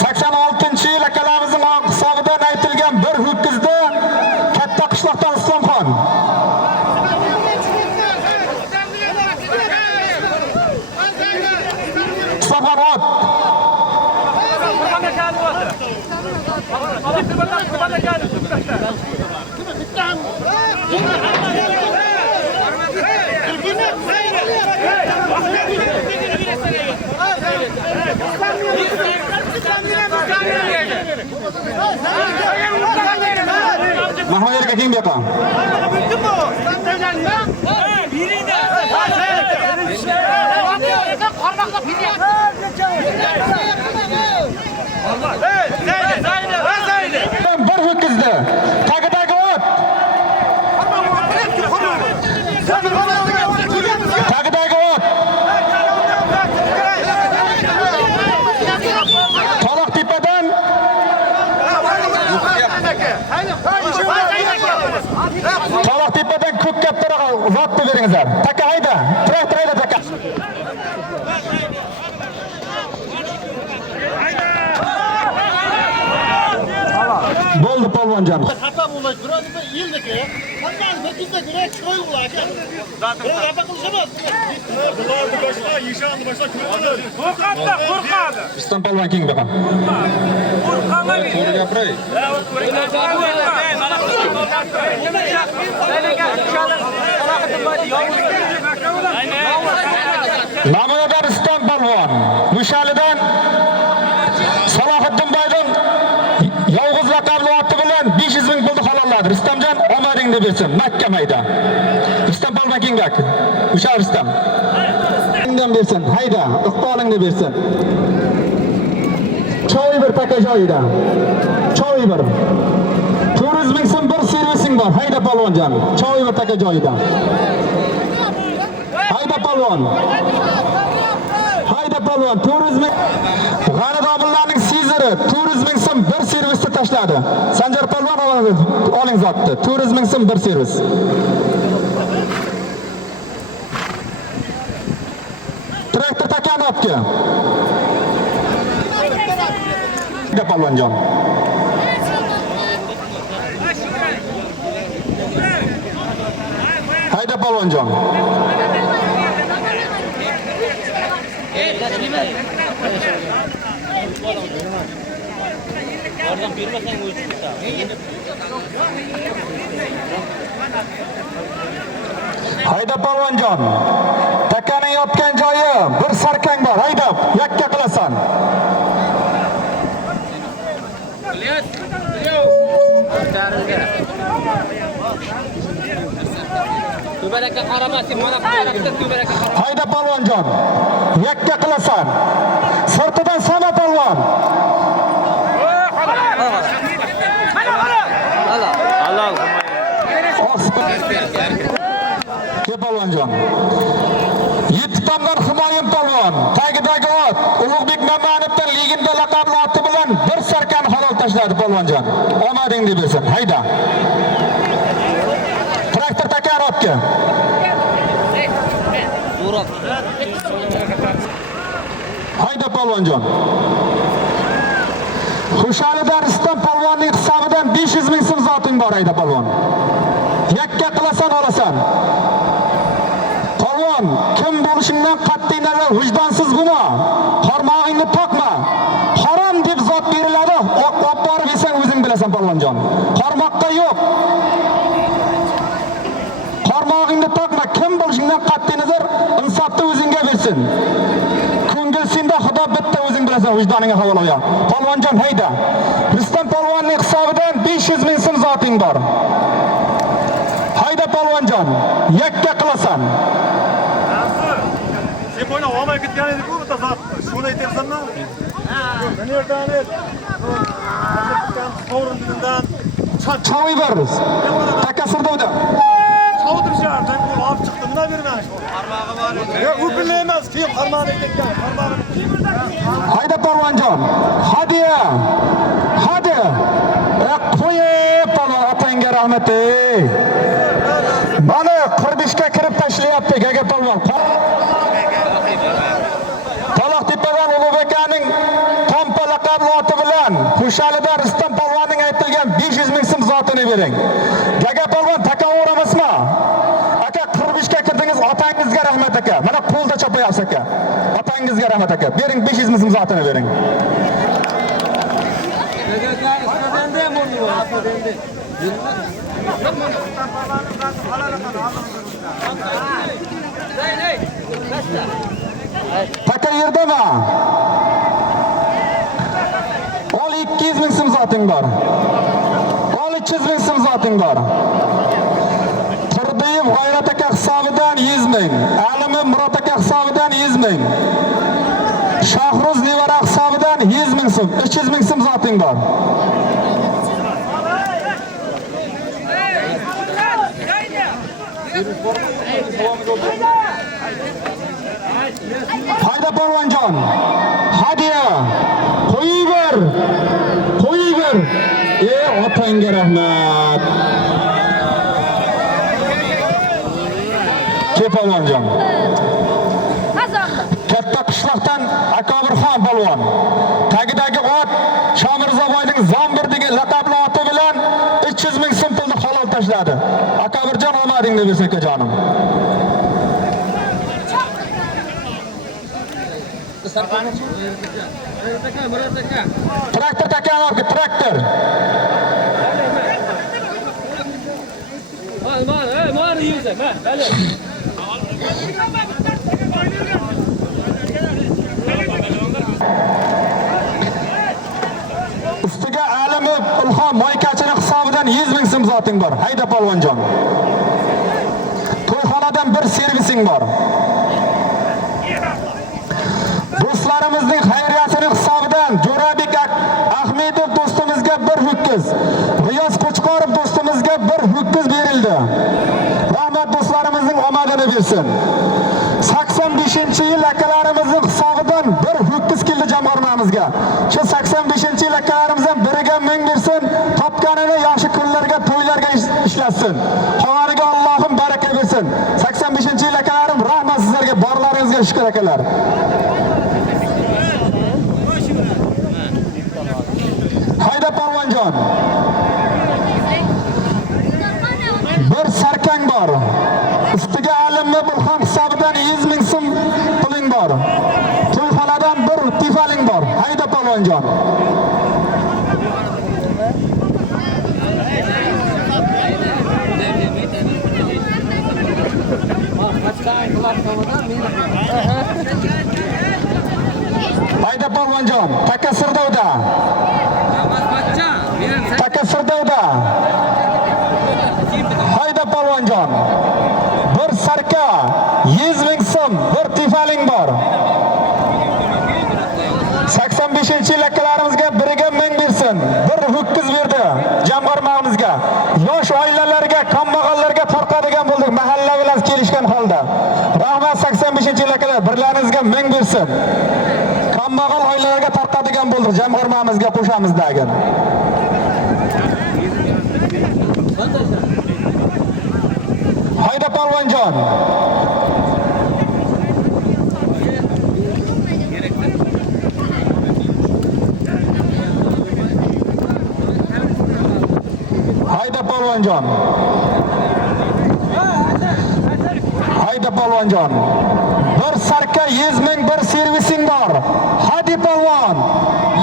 86-yil akalarimizning hisobidan aytilgan bir ho'kizda katta qishloqdan Islomxon. Islomxon ot. Mahmud aka kim bu yoqqa? Bir ho'kizdi. Tagidagi ot. Tagidagi ot. Toloq tepadan Toloq tepadan ko'k kattaroq zotni beringizlar. Taka hayda. Traktor hayda taka. Bo'ldi polvonjon. Xato bo'lish, birodar, yildiki. Qanday ho'kizda göre cho'y bo'ladi. Bir xato qilishimiz. Bularni boshqa, yishonni boshqa ko'radi. Qo'rqadi. Islom polvon kim baqa? Qo'rqadi. To'g'ri gapiray. Namunador Islom polvon. Mushalidan Salohiddin boydan yolg'iz laqabli oti bilan 500 ming pulni halolladi. Rustamjon omadingni bersin. Makka mayda. Rustam polvon kengak. O'sha Rustam. Undan bersin. Hayda, iqbolingni bersin. Choy bir taka joyida. Choy bir. 400 ming so'm bir servising bor. Hayda polvonjon. Choy bir taka joyida. Hayda polvon. Hayda polvon. 400 ming. G'anidomillarning siziri 400 ming so'm bir servisda tashladi. Sanjar polvon oling zotni. 400 ming so'm bir servis. Traktor takani otga. Hayda polvonjon. Hayda polvonjon. Oradan birmasang o'zi chiqsa. Hayda polvonjon. Takaning yotgan joyi bir sarkang bor. Hayda, yakka qilasan. To'barakka qaramasin, mana to'barakda to'barakka qarama. Hayda polvonjon. Yakka qilasan. Sirtidan sana polvon. Halol. Ke polvonjon. Yettitdan Humoyun polvon. Tagidagi ot Ulug'bek Mamanovdan ligada laqabli oti bilan bir sarkan halol tashladi polvonjon. Omadingni bersin. Hayda. Traktor takar otga. Hayda polvonjon. Xushalidan Rustam polvonning hisobidan 500 ming so'm zoting bor hayda polvon. Yakka qilasan olasan. Polvon, kim bo'lishingdan qat'iy nazar vijdonsiz bo'lma. Qarmog'ingni toqma. Harom deb zot beriladi. Olib borib yesang o'zing bilasan polvonjon. Qarmoqqa yo'q. Qarmog'ingni toqma. Kim bo'lishingdan qat'iy nazar insofni o'zingga bersin. Ko'ngil senda Xudo bitta o'zing bilasan, vijdoningga havola qo'y. Polvonjon hayda. Rustam polvonning hisobidan 500 ming so'm zoting bor. Hayda polvonjon, yakka qilasan. Sen boyna olmay ketgan edi-ku bitta zot. Shuni aytyapsanmi? Mana yerdan sovrindidan Choy beramiz. Takasirda. Savdırışlar, ben bunu alıp çıktım, ne vermez? Parmağı var. Ya bu bile emas, kim parmağını ekletken, parmağını. Hayda polvonjon. Hadi. Hadi. Qo'y polvon otangga rahmat ey. Mana Qirbishga kirib tashlayapti gaga polvon. Taloqtepadan Ulug'bekaning Tompa laqabli oti bilan Xushalidan Rustam polvonning aytilgan 500 ming so'm zotini bering. Gaga polvon takaveramizmi? Aka Qirbishga kirdingiz, otangizga rahmat aka. Mana qo'lda chopayapsiz aka. Otangizga rahmat aka. Bering 500 ming so'm zotini bering. Taka yerdami? Ol 200 ming so'm zoting bor. Ol 300 ming so'm zoting bor. Turdiyev G'ayrat aka hisobidan 100 ming. Alimi Murod aka hisobidan 100 ming. Shahruz Nevara hisobidan 100 ming so'm. 300 ming so'm zoting bor. Hayda polvonjon. Hadiya. Qo'yib ber. Otangga rahmat. Ke polvonjon. Katta qishloqdan Akobirxon polvon. Tagidagi ot Shomirzaboyning Zombir degan laqabli oti bilan 300 ming so'm pulni halol tashladi. Akobirjon omading deb bersak jonim. Traktor takamorga traktor. Mal yiyorsa, bale. Ustiga Alimi Ilhom Moykachining hisobidan 100 ming so'm zoting bor. Hayda polvonjon. To'yxonadan bir servising bor. Do'stlarimizning xayriyasining hisobidan Jo'rabek Ahmedov do'stimizga bir ho'kiz, Riyos Qo'chqorov do'stimizga bir ho'kiz berildi. Rahmat do'stlarimizning omadini bersin. 85-yil akalarimizning hisobidan bir ho'kiz keldi jamg'armamizga. Shu 85-yil akalarimizdan biriga ming bersin, topganini yaxshi kunlarga, to'ylarga ishlatsin. Xonariga Allohim baraka bersin. 85-yil akalarim, rahmat sizlarga, borlaringizga shukr akalar. Hayda polvonjon. Bir sarkang bor. Ustiga Alimni Bulxon hisobidan 100 ming so'm puling bor. To'yxonadan bir tifaling bor. Hayda polvonjon. Hayda polvonjon, Takasirdovda. Takasirdovda. Hayda polvonjon. Bir sarka 100 ming so'm, bir tifaling bor. 85-yil akalarimizga biriga ming bersin. Bir ho'kiz berdi jamg'armamizga. Yosh oilalarga, kambag'allarga tarqadigan bo'ldik, mahalla bilan kelishgan holda. Rahmat 85-yil akalar, birlaringizga ming bersin. Kambag'al oilalarga tarqadigan bo'ldik, jamg'armamizga qo'shamiz degan. Hayda polvonjon. polvonjon. Hayda polvonjon. Bir sarka 100 ming, bir servising bor. Hadi polvon.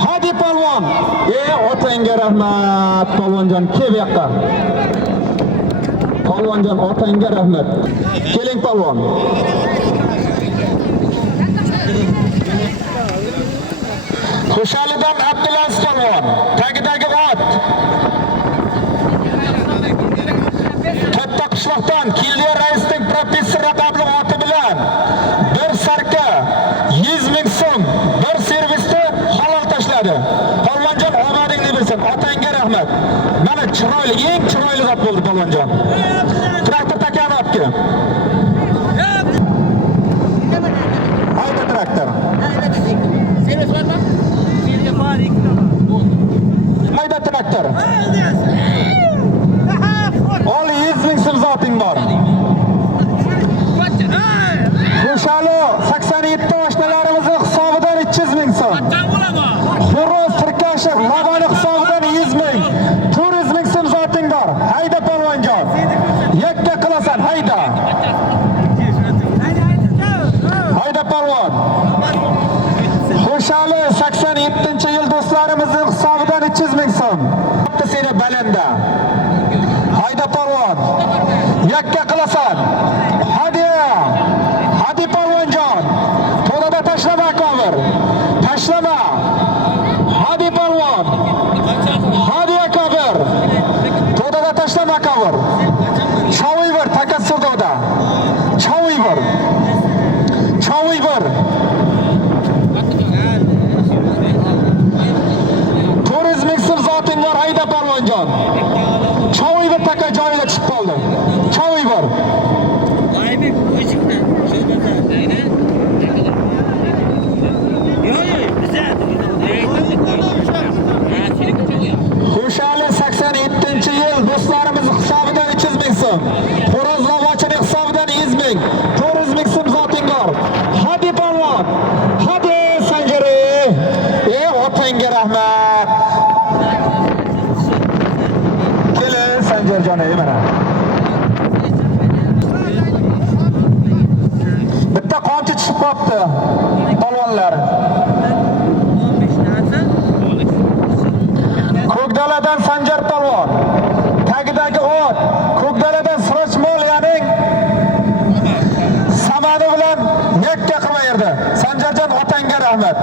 Hadi polvon. Otangga rahmat polvonjon, kel bu yoqqa. Polvonjon, otangga rahmat. Keling polvon. Xushalidan Abdulaziz polvon, tagidagi ot. Katta qishloqdan Kildiyor raisning professor raqamli oti bilan bir sarka 100 ming so'm bir servisni halol tashladi. Polvonjon, omadingni bilsin, otangga rahmat. Mana chiroyli, eng chiroyli zot bo'ldi polvonjon. Traktor takani otga. Hayda traktor. Hayda traktor. Ol 100 ming so'm zoting bor. Qo'shalo 87 oshnalarimizning hisobidan 300 ming so'm. Xo'roz Tirkashev Lavani hisobidan 100 ming. 400 ming so'm zoting bor. Hayda polvonjon. Yakka qilasan, hayda. Hayda polvon. Xo'shali 87-yil do'stlarimizning hisobidan 300 ming so'm. Bitta seni balanda. Hayda polvon. Yakka qilasan. Hadi. Hadi polvonjon. To'lada tashlama kovir. Tashlama. Hadi polvon. Hadi kovir. To'lada tashlama kovir. Choviy bir takassurdoda. Choviy bir. Choviy bir. 400 ming so'm zoting bor, hayda polvonjon. Choviy bir taka joyiga tushib qoldi. Choviy bir. Xushali 87-yil do'stlarimiz hisobidan 300 ming so'm. Xo'roz Lavachining hisobidan 100 ming. 400 ming so'm zoting bor. Hadi polvon. Hadi Sanjari. Otangga rahmat. Kelin Sanjarjon, mana. Bitta qonchi tushib qolibdi polvonlar. Ko'kdaladan Sanjar polvon. Tagidagi ot. Ko'kdaladan Sirojmol, ya'ni samani bilan yakka qilmayerdi. Sanjarjon, otangga rahmat.